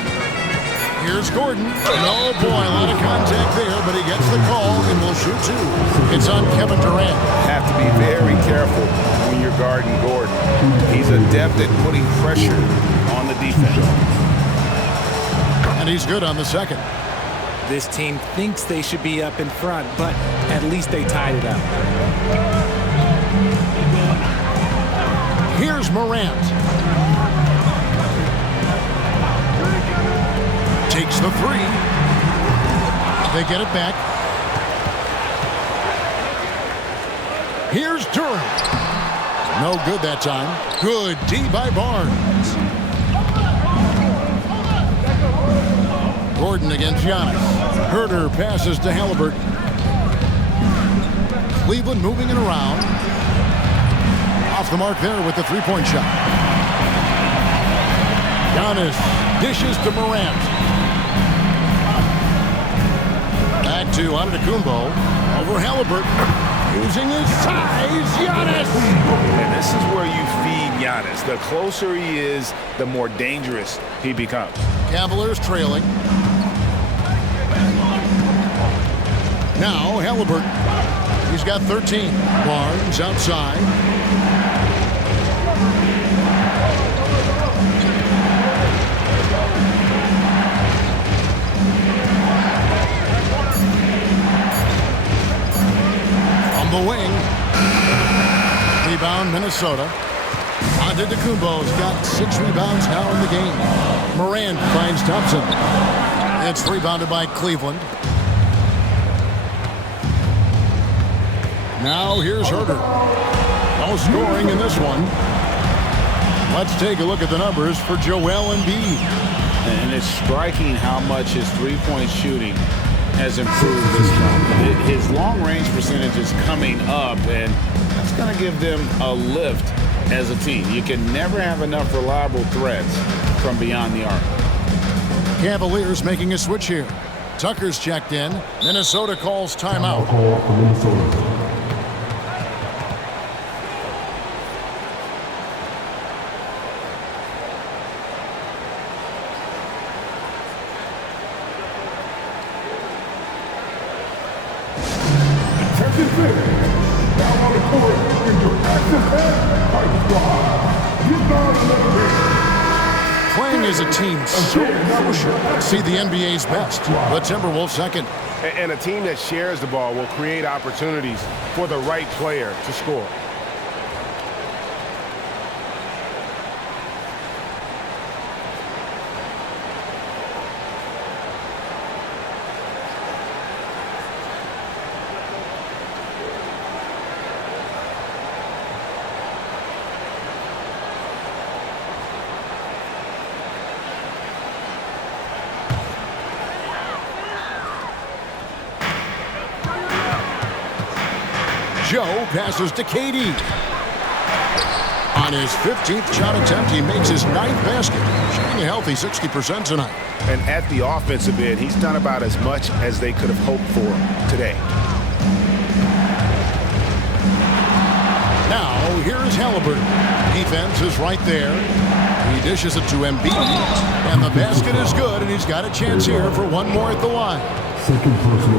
Here's Gordon. Oh boy, a lot of contact there, but he gets the call and will shoot 2. It's on Kevin Durant. Have to be very careful when you're guarding Gordon. He's adept at putting pressure on the defense. And he's good on the second. This team thinks they should be up in front, but at least they tied it up. Here's Morant. Takes the three. They get it back. Here's Durant. No good that time. Good D by Barnes. Gordon against Giannis. Herter passes to Halliburton. Cleveland moving it around. Off the mark there with the three-point shot. Giannis dishes to Morant. Back to Antetokounmpo. Over Halliburton. Using his size, Giannis! And this is where you feed Giannis. The closer he is, the more dangerous he becomes. Cavaliers trailing. Now Halliburton. He's got 13. Barnes outside. The wing. Rebound, Minnesota. Antetokounmpo's got 6 rebounds now in the game. Morant finds Thompson. It's rebounded by Cleveland. Now here's Herter. No scoring in this one. Let's take a look at the numbers for Joel Embiid. And it's striking how much his three-point shooting has improved this month. His long-range percentage is coming up, and that's going to give them a lift as a team. You can never have enough reliable threats from beyond the arc. Cavaliers making a switch here. Tucker's checked in. Minnesota calls timeout. Playing as a team so crucial. See the NBA's best. The Timberwolves second. And a team that shares the ball will create opportunities for the right player to score. Joe passes to KD. On his 15th shot attempt, he makes his 9th basket, shooting a healthy 60% tonight. And at the offensive end, he's done about as much as they could have hoped for today. Now, here's Halliburton. Defense is right there. He dishes it to Embiid, and the basket is good, and he's got a chance here for one more at the line.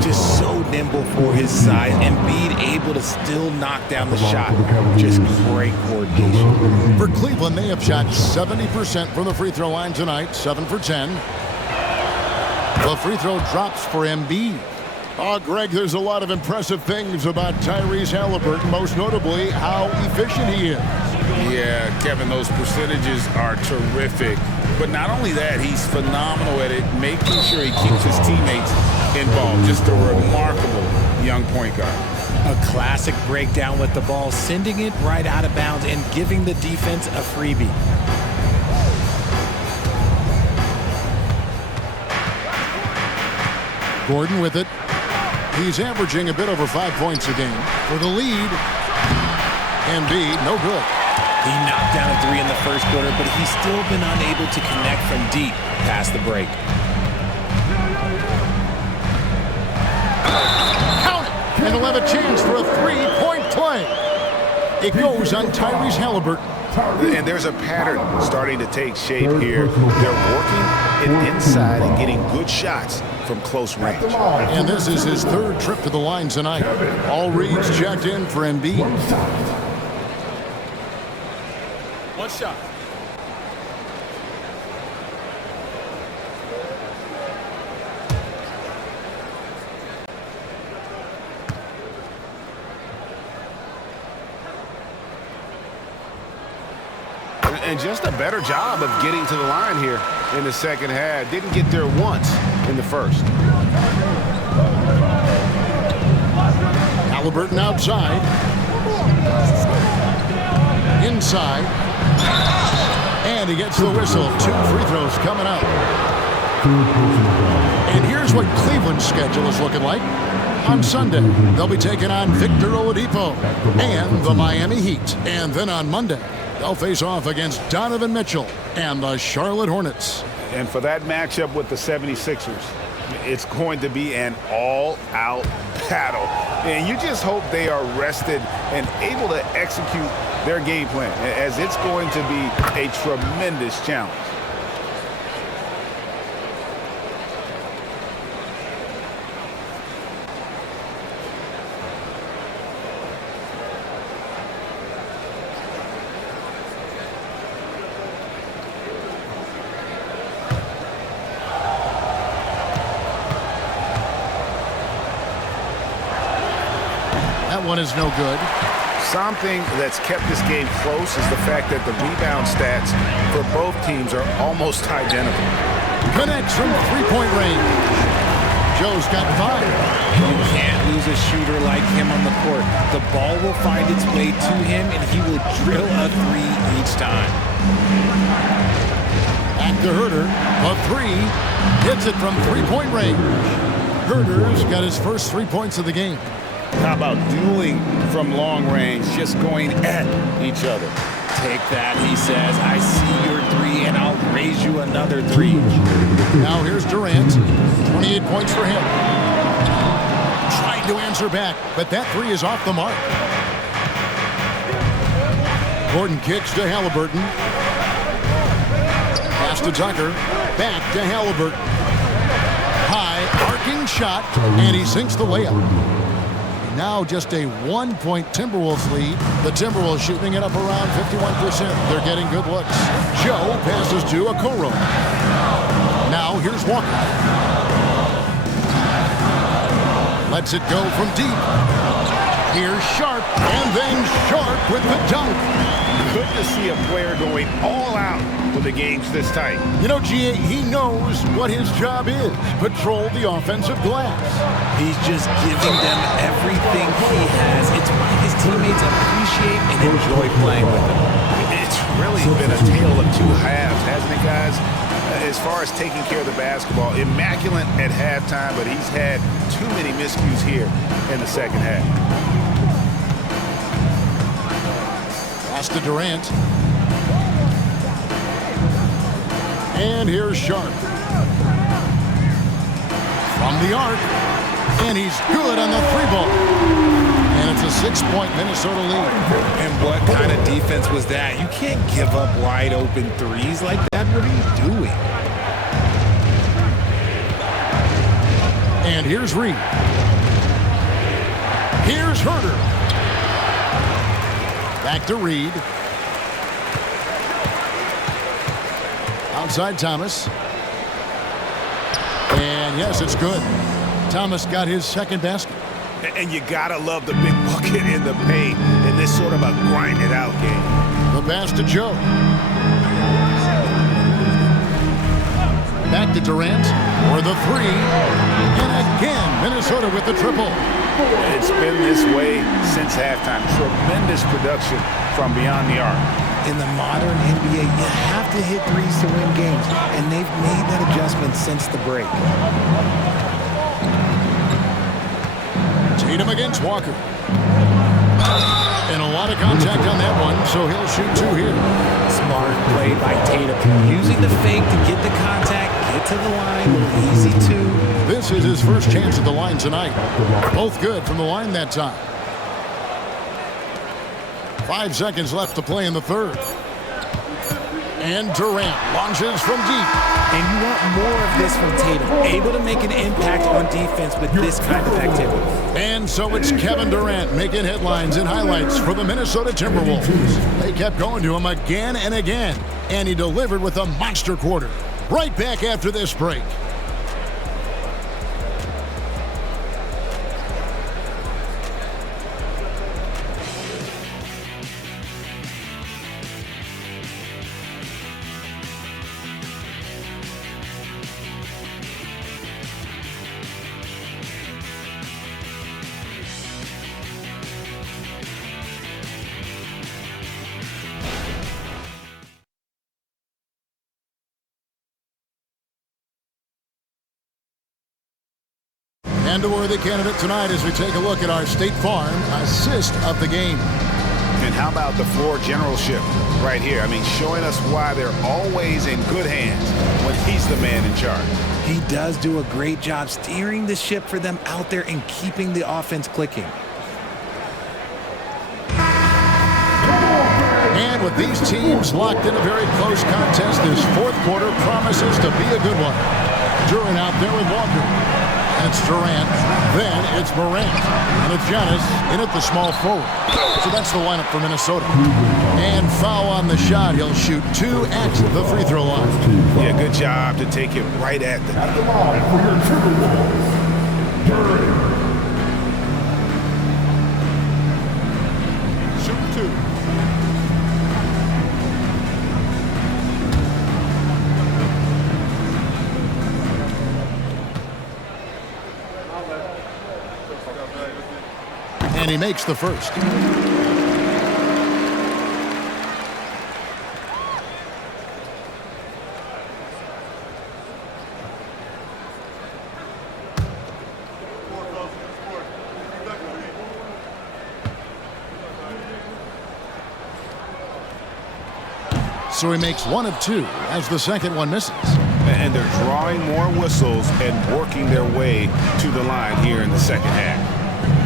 Just so nimble for his size. Embiid able to still knock down the shot. Just great coordination. For Cleveland, they have shot 70% from the free throw line tonight, 7 for 10. The free throw drops for Embiid. Oh, Greg, there's a lot of impressive things about Tyrese Halliburton, most notably how efficient he is. Yeah, Kevin, those percentages are terrific. But not only that, he's phenomenal at it, making sure he keeps his teammates involved. Just a remarkable young point guard. A classic breakdown with the ball, sending it right out of bounds and giving the defense a freebie. Gordon with it. He's averaging a bit over 5 points a game. For the lead, Embiid, no good. He knocked down a three in the first quarter, but he's still been unable to connect from deep past the break. Count it! And he'll have a chance for a three-point play. It goes on Tyrese Halliburton. And there's a pattern starting to take shape here. They're working it inside and getting good shots from close range. And this is his 3rd trip to the line tonight. All reads checked in for Embiid. One shot. And just a better job of getting to the line here in the second half. Didn't get there once in the first. Halliburton outside. Inside. And he gets the whistle. 2 free throws coming up. And here's what Cleveland's schedule is looking like. On Sunday, they'll be taking on Victor Oladipo and the Miami Heat. And then on Monday, they'll face off against Donovan Mitchell and the Charlotte Hornets. And for that matchup with the 76ers, it's going to be an all-out battle. And you just hope they are rested and able to execute their game plan, as it's going to be a tremendous challenge. One is no good. Something that's kept this game close is the fact that the rebound stats for both teams are almost identical. Connects from three-point range. Joe's got 5. You can't lose a shooter like him on the court. The ball will find its way to him, and he will drill a 3 each time. Back to Herter. A 3. Hits it from three-point range. Herter's got his first 3 points of the game. How about dueling from long range, just going at each other? Take that, he says. I see your 3, and I'll raise you another 3. Now here's Durant. 28 points for him. Tried to answer back, but that 3 is off the mark. Gordon kicks to Halliburton. Pass to Tucker. Back to Halliburton. High, arcing shot, and he sinks the layup. Now just a 1-point Timberwolves lead. The Timberwolves shooting it up around 51%. They're getting good looks. Joe passes to Okoro. Now here's Walker. Lets it go from deep. Here's Sharp, and then Sharp with the dunk. Good to see a player going all out when the game's this tight. You know, GA, he knows what his job is. Patrol the offensive glass. He's just giving them everything he has. It's why his teammates appreciate and enjoy playing with him. It's really been a tale of 2 halves, hasn't it, guys? As far as taking care of the basketball, immaculate at halftime, but he's had too many miscues here in the second half. Pass to Durant. And here's Sharp. From the arc. And he's good on the 3-ball. And it's a 6-point Minnesota lead. And what kind of defense was that? You can't give up wide open 3s like that. What are you doing? And here's Reed. Here's Herter. Back to Reed. Outside Thomas. And yes, it's good. Thomas got his second basket. And you gotta love the big bucket in the paint in this sort of a grinded out game. The pass to Joe. Back to Durant for the 3. And again, Minnesota with the triple. It's been this way since halftime. Tremendous production from beyond the arc. In the modern NBA, you have to hit 3s to win games, and they've made that adjustment since the break. Tatum against Walker. And a lot of contact on that one, so he'll shoot 2 here. Smart play by Tatum. Using the fake to get the contact, get to the line, easy 2. This is his first chance at the line tonight. Both good from the line that time. 5 seconds left to play in the third. And Durant launches from deep. And you want more of this from Tatum. Able to make an impact on defense with this kind of activity. And so it's Kevin Durant making headlines and highlights for the Minnesota Timberwolves. They kept going to him again and again. And he delivered with a monster quarter. Right back after this break. And a worthy candidate tonight as we take a look at our State Farm assist of the game. And how about the floor generalship right here? I mean, showing us why they're always in good hands when he's the man in charge. He does do a great job steering the ship for them out there and keeping the offense clicking. And with these teams locked in a very close contest, this fourth quarter promises to be a good one. Durant out there with Walker. It's Durant. Then it's Morant. And it's Giannis in at the small forward. So that's the lineup for Minnesota. And foul on the shot. He'll shoot 2 at the free throw line. Yeah, good job to take it right at the At the line for your Timberwolves, Durant. Shoot 2. And he makes the first. So he makes 1 of 2 as the second one misses. And they're drawing more whistles and working their way to the line here in the second half.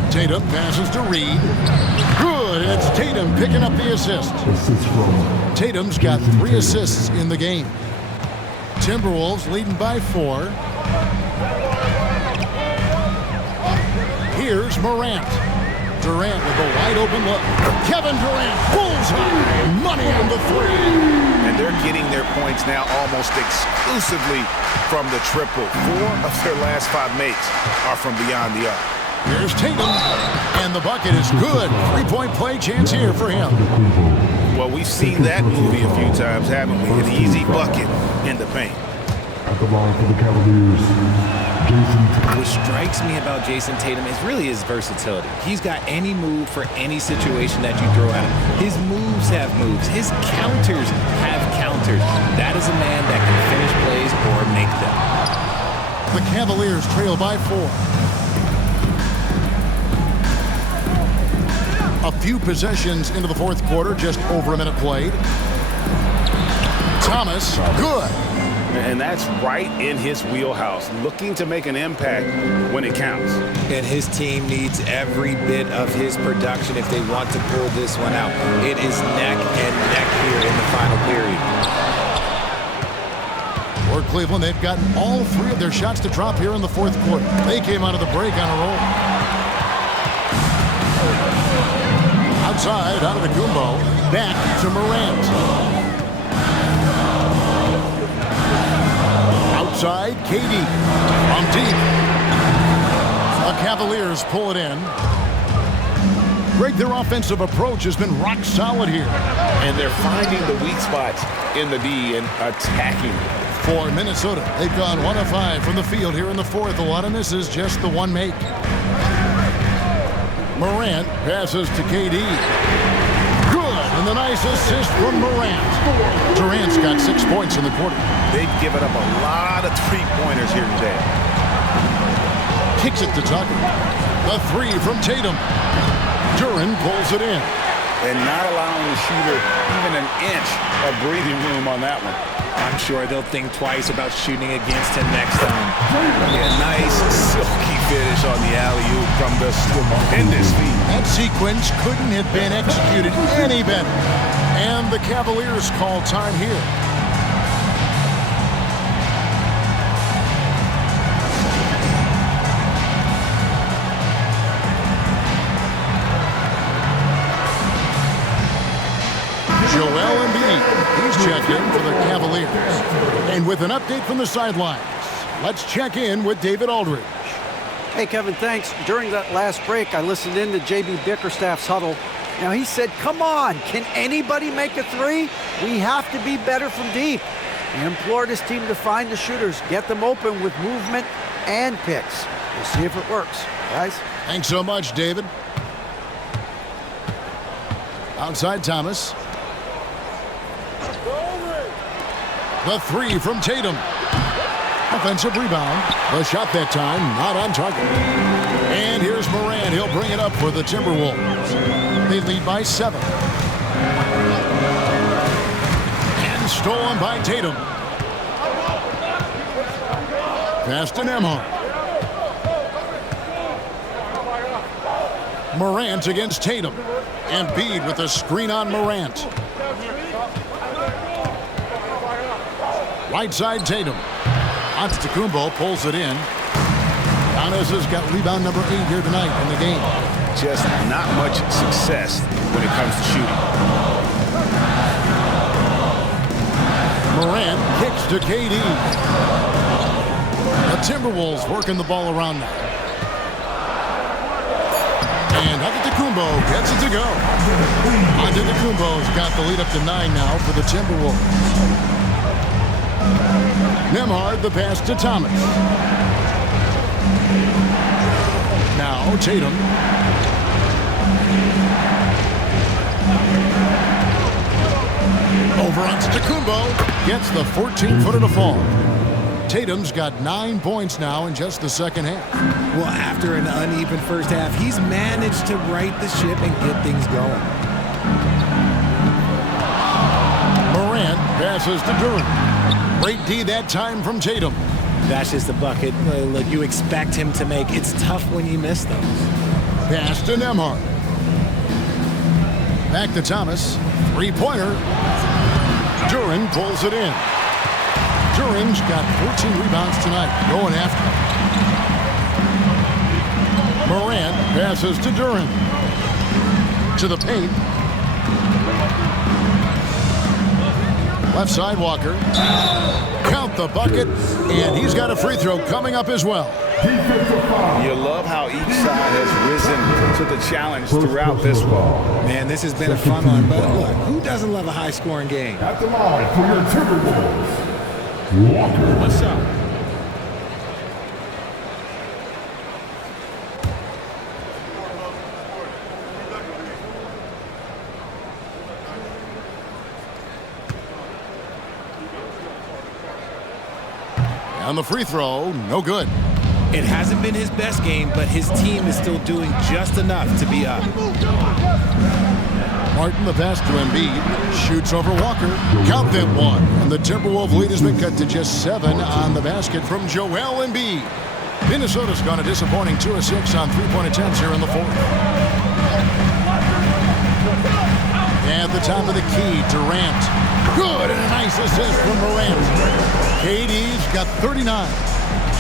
Tatum passes to Reed. Good. It's Tatum picking up the assist. Tatum's got 3 assists in the game. Timberwolves leading by 4. Here's Morant. Durant with a wide open look. Kevin Durant, bullseye. Money on the 3. And they're getting their points now almost exclusively from the triple. 4 of their last 5 makes are from beyond the arc. Here's Tatum, and the bucket is good. 3-point play chance here for him. Well, we've seen that movie a few times, haven't we? An easy bucket in the paint. At the line for the Cavaliers, Jason. What strikes me about Jason Tatum is really his versatility. He's got any move for any situation that you throw at him. His moves have moves. His counters have counters. That is a man that can finish plays or make them. The Cavaliers trail by 4. A few possessions into the fourth quarter, just over a minute played. Thomas, good. And that's right in his wheelhouse, looking to make an impact when it counts. And his team needs every bit of his production if they want to pull this one out. It is neck and neck here in the final period. For Cleveland, they've gotten all 3 of their shots to drop here in the fourth quarter. They came out of the break on a roll. Outside, out of the Gumbo, back to Morant. Outside, KD from deep. The Cavaliers pull it in. Greg, their offensive approach has been rock solid here. And they're finding the weak spots in the D and attacking. For Minnesota, they've gone 1 of 5 from the field here in the fourth. A lot of misses, just the 1 make. Morant passes to KD. Good, and the nice assist from Morant. Durant's got 6 points in the quarter. They've given up a lot of 3-pointers here today. Kicks it to Tucker. The 3 from Tatum. Durant pulls it in. And not allowing the shooter even an inch of breathing room on that one. I'm sure they'll think twice about shooting against him next time. Yeah, nice silky finish on the alley-oop from the stupendous feet. That sequence couldn't have been executed any better. And the Cavaliers call time here. Joel Embiid, he's checked in for the Cavaliers. And with an update from the sidelines, let's check in with David Aldridge. Hey, Kevin, thanks. During that last break, I listened in to J.B. Bickerstaff's huddle. Now, he said, come on, can anybody make a 3? We have to be better from deep. He implored his team to find the shooters, get them open with movement and picks. We'll see if it works, guys. Thanks so much, David. Outside Thomas. The 3 from Tatum. Offensive rebound. The shot that time, not on target. And here's Moran. He'll bring it up for the Timberwolves. They lead by 7. And stolen by Tatum. Pass to Nembhard. Morant against Tatum. Embiid with a screen on Morant. Right side Tatum. Antetokounmpo pulls it in. Giannis has got rebound number 8 here tonight in the game. Just not much success when it comes to shooting. Morant kicks to KD. The Timberwolves working the ball around now. And Antetokounmpo gets it to go. Antetokounmpo's got the lead up to 9 now for the Timberwolves. Nembhard the pass to Thomas. Now Tatum. Over on Antetokounmpo. Gets the 14-footer to fall. Tatum's got 9 points now in just the second half. Well, after an uneven first half, he's managed to right the ship and get things going. Morant passes to Durant. Great D that time from Tatum. That's just a bucket look you expect him to make. It's tough when you miss those. Pass to Nembhard. Back to Thomas. Three-pointer. Durant pulls it in. Durant's got 14 rebounds tonight. Going after him. Morant passes to Durant. To the paint. Left side Walker. Count the bucket. And he's got a free throw coming up as well. You love how each side has risen to the challenge throughout this ball. Man, this has been a fun one. But look, who doesn't love a high-scoring game? At the line for your Timberwolves, Walker. What's up? On the free throw, no good. It hasn't been his best game, but his team is still doing just enough to be up. Martin the pass to Embiid. Shoots over Walker. Count them 1. And the Timberwolves lead has been cut to just 7 on the basket from Joel Embiid. Minnesota's gone a disappointing 2 of 6 on three-point attempts here in the fourth. At the top of the key, Durant. Good, and a nice assist from Morant. KD's got 39.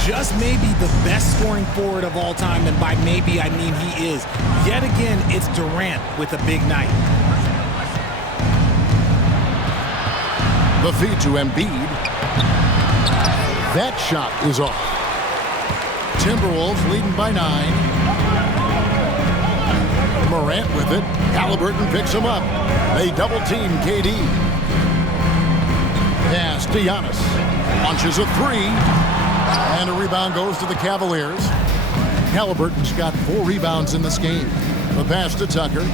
Just maybe the best scoring forward of all time, and by maybe I mean he is. Yet again, it's Durant with a big night. The feed to Embiid. That shot is off. Timberwolves leading by 9. Morant with it. Halliburton picks him up. They double team KD. Pass to Giannis. Launches a 3. And a rebound goes to the Cavaliers. Halliburton's got 4 rebounds in this game. The pass to Tucker.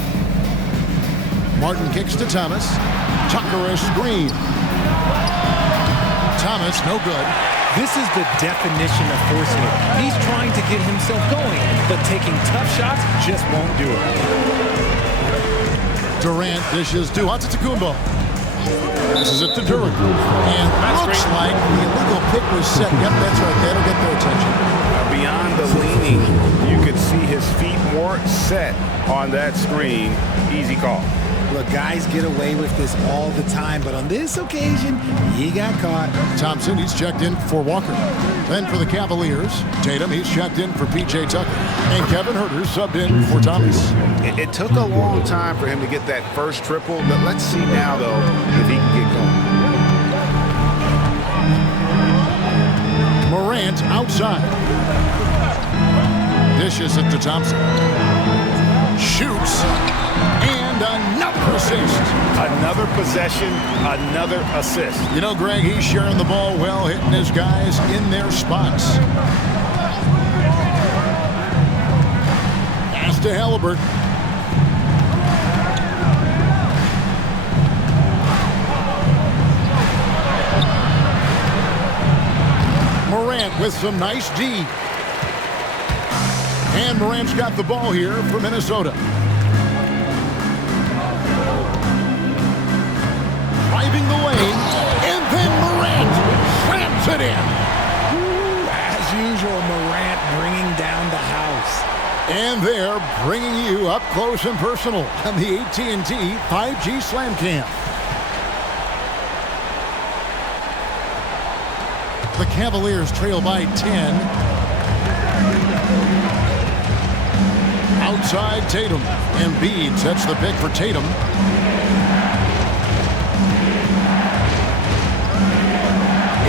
Martin kicks to Thomas. Tucker a screen. Thomas, no good. This is the definition of forcing it. He's trying to get himself going, but taking tough shots just won't do it. Durant dishes to Antetokounmpo. Passes it to Durant. And looks like the illegal pick was set. Yep, that's right. That'll get their attention. Beyond the leaning, you could see his feet more set on that screen. Easy call. Look, guys get away with this all the time, but on this occasion, he got caught. Thompson, he's checked in for Walker. Then for the Cavaliers, Tatum, he's checked in for P.J. Tucker. And Kevin Huerter subbed in for Thomas. It took a long time for him to get that first triple, but let's see now, though, if he can get going. Morant outside. Dishes it to Thompson. Shoots. And another assist. Another possession, another assist. You know, Greg, he's sharing the ball well, hitting his guys in their spots. Pass to Halliburton. Morant with some nice D. And Morant's got the ball here for Minnesota. Driving the lane, and then Morant slams it in. As usual, Morant bringing down the house. And they're bringing you up close and personal on the AT&T 5G Slam Cam. The Cavaliers trail by 10. Outside Tatum. Embiid sets the pick for Tatum.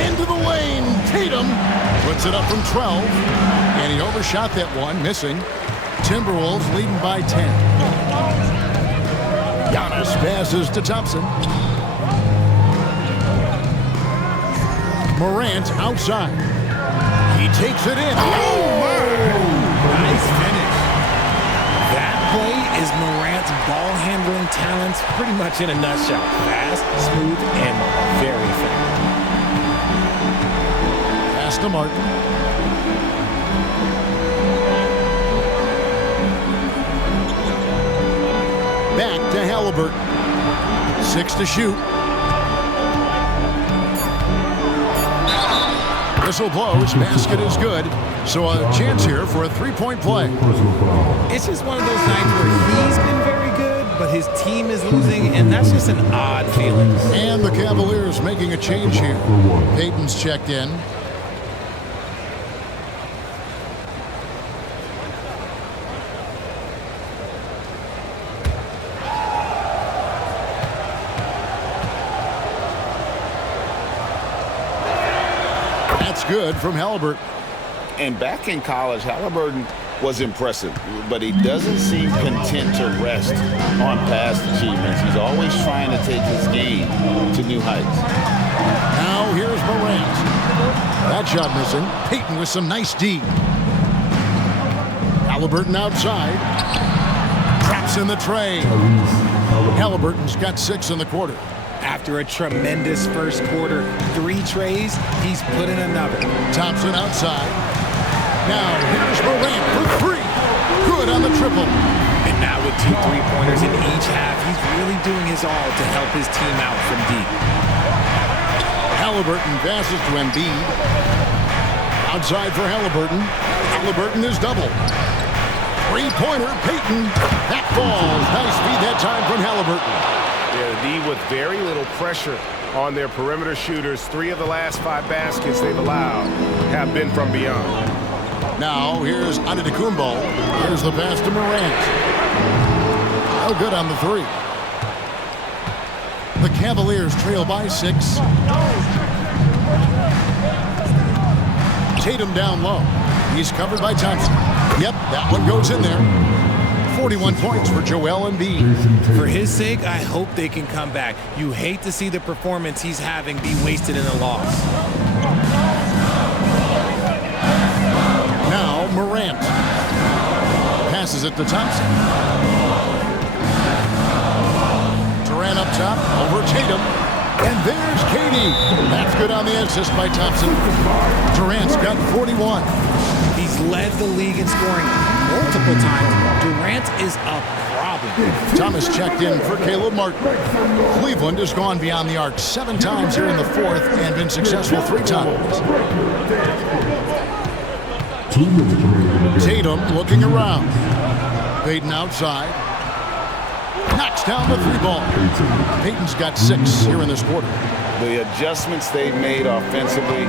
Into the lane. Tatum puts it up from 12. And he overshot that one, missing. Timberwolves leading by 10. Giannis passes to Thompson. Morant outside. He takes it in. Oh, nice finish. That play is Morant's ball handling talents pretty much in a nutshell. Fast, smooth, and very effective. Pass to Martin. Back to Halliburton. 6 to shoot. Whistle blows. Basket is good. So a chance here for a three-point play. It's just one of those nights where he's been very good, but his team is losing, and that's just an odd feeling. And the Cavaliers making a change here. Payton's checked in. Good from Halliburton. And back in college, Halliburton was impressive, but he doesn't seem content to rest on past achievements. He's always trying to take his game to new heights. Now here's Morant. That shot missing. Payton with some nice D. Halliburton outside. Traps in the tray. Halliburton's got 6 in the quarter. After a tremendous first quarter, 3 trays, he's put in another. Thompson outside. Now here's Morant for 3. Good on the triple. And now with 2 3-pointers in each half, he's really doing his all to help his team out from deep. Halliburton passes to Embiid. Outside for Halliburton. Halliburton is double. 3-pointer, Payton. That falls. Nice feed that time from Halliburton. Yeah, the D with very little pressure on their perimeter shooters. 3 of the last 5 baskets they've allowed have been from beyond. Now here's Antetokounmpo. Here's the pass to Morant. Oh, good on the 3. The Cavaliers trail by 6. Tatum down low. He's covered by Thompson. Yep, that one goes in there. 41 points for Joel Embiid. For his sake, I hope they can come back. You hate to see the performance he's having be wasted in a loss. Now Morant passes it to Thompson. Durant up top over Tatum. And there's Katie. That's good on the assist by Thompson. Durant's got 41. He's led the league in scoring multiple times. Durant is a problem. Thomas checked in for Caleb Martin. Cleveland has gone beyond the arc 7 times here in the 4th and been successful 3 times. Tatum looking around. Payton outside. Knocks down the 3 ball. Payton's got 6 here in this quarter. The adjustments they've made offensively,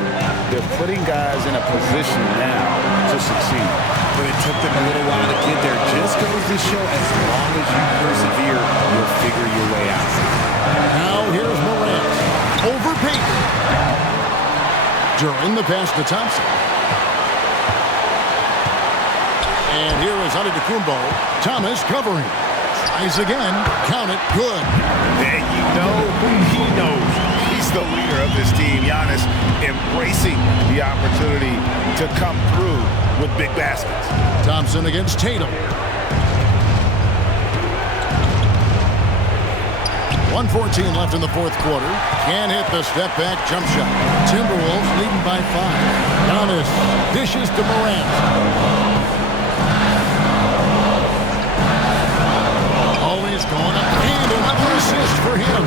they're putting guys in a position now to succeed. But it took them a little while to get there. Just goes to show as long as you persevere, you'll figure your way out. Now here's Morant over Payton. During the pass to Thompson. And here is Antetokounmpo. Thomas covering. Tries again. Count it. Good. And he knows he's the leader of this team. Giannis embracing the opportunity to come through with big baskets. Thompson against Tatum. 1:14 left in the fourth quarter. Can't hit the step-back jump shot. Timberwolves leading by 5. Giannis dishes to Morant. Always going up, and another assist for him.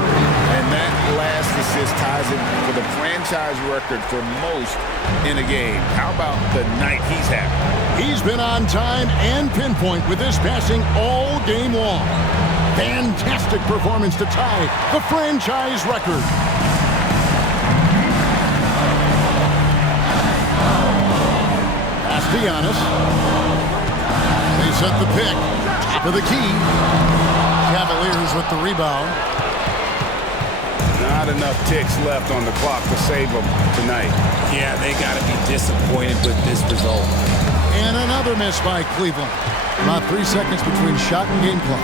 And that last assist ties him for the franchise record for most in a game. How about the night he's having? He's been on time and pinpoint with his passing all game long. Fantastic performance to tie the franchise record. Pass to Giannis. They set the pick. Top of the key. Cavaliers with the rebound. Not enough ticks left on the clock to save them tonight. Yeah, they got to be disappointed with this result. And another miss by Cleveland. About 3 seconds between shot and game clock.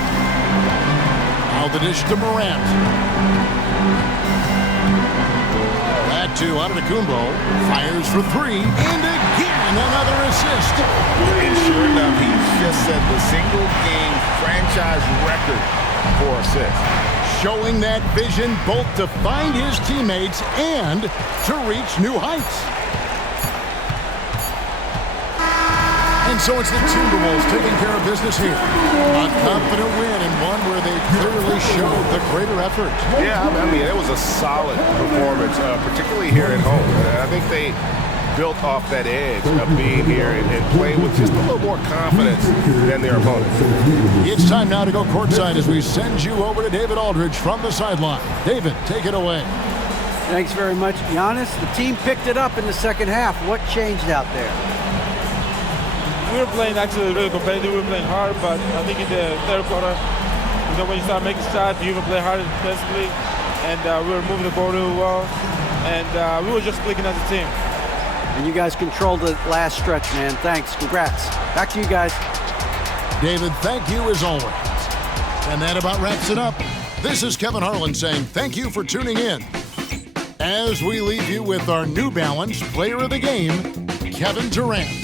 Now the dish to Morant. That to Antetokounmpo. Fires for 3. And again, another assist. And sure enough, he's just set the single-game franchise record for assists. Showing that vision both to find his teammates and to reach new heights. And so it's the Timberwolves taking care of business here. A confident win and one where they clearly showed the greater effort. Yeah, I mean, it was a solid performance, particularly here at home. I think they built off that edge of being here and played with just a little more confidence than their opponents. It's time now to go courtside as we send you over to David Aldridge from the sideline. David, take it away. Thanks very much, Giannis. The team picked it up in the second half. What changed out there? We were playing actually really competitive. We were playing hard, but I think in the third quarter, when you start making shots, you even play harder defensively, and we were moving the ball really well, and we were just clicking as a team. And you guys controlled the last stretch, man. Thanks. Congrats. Back to you guys. David, thank you as always. And that about wraps it up. This is Kevin Harlan saying thank you for tuning in. As we leave you with our New Balance Player of the Game, Kevin Durant.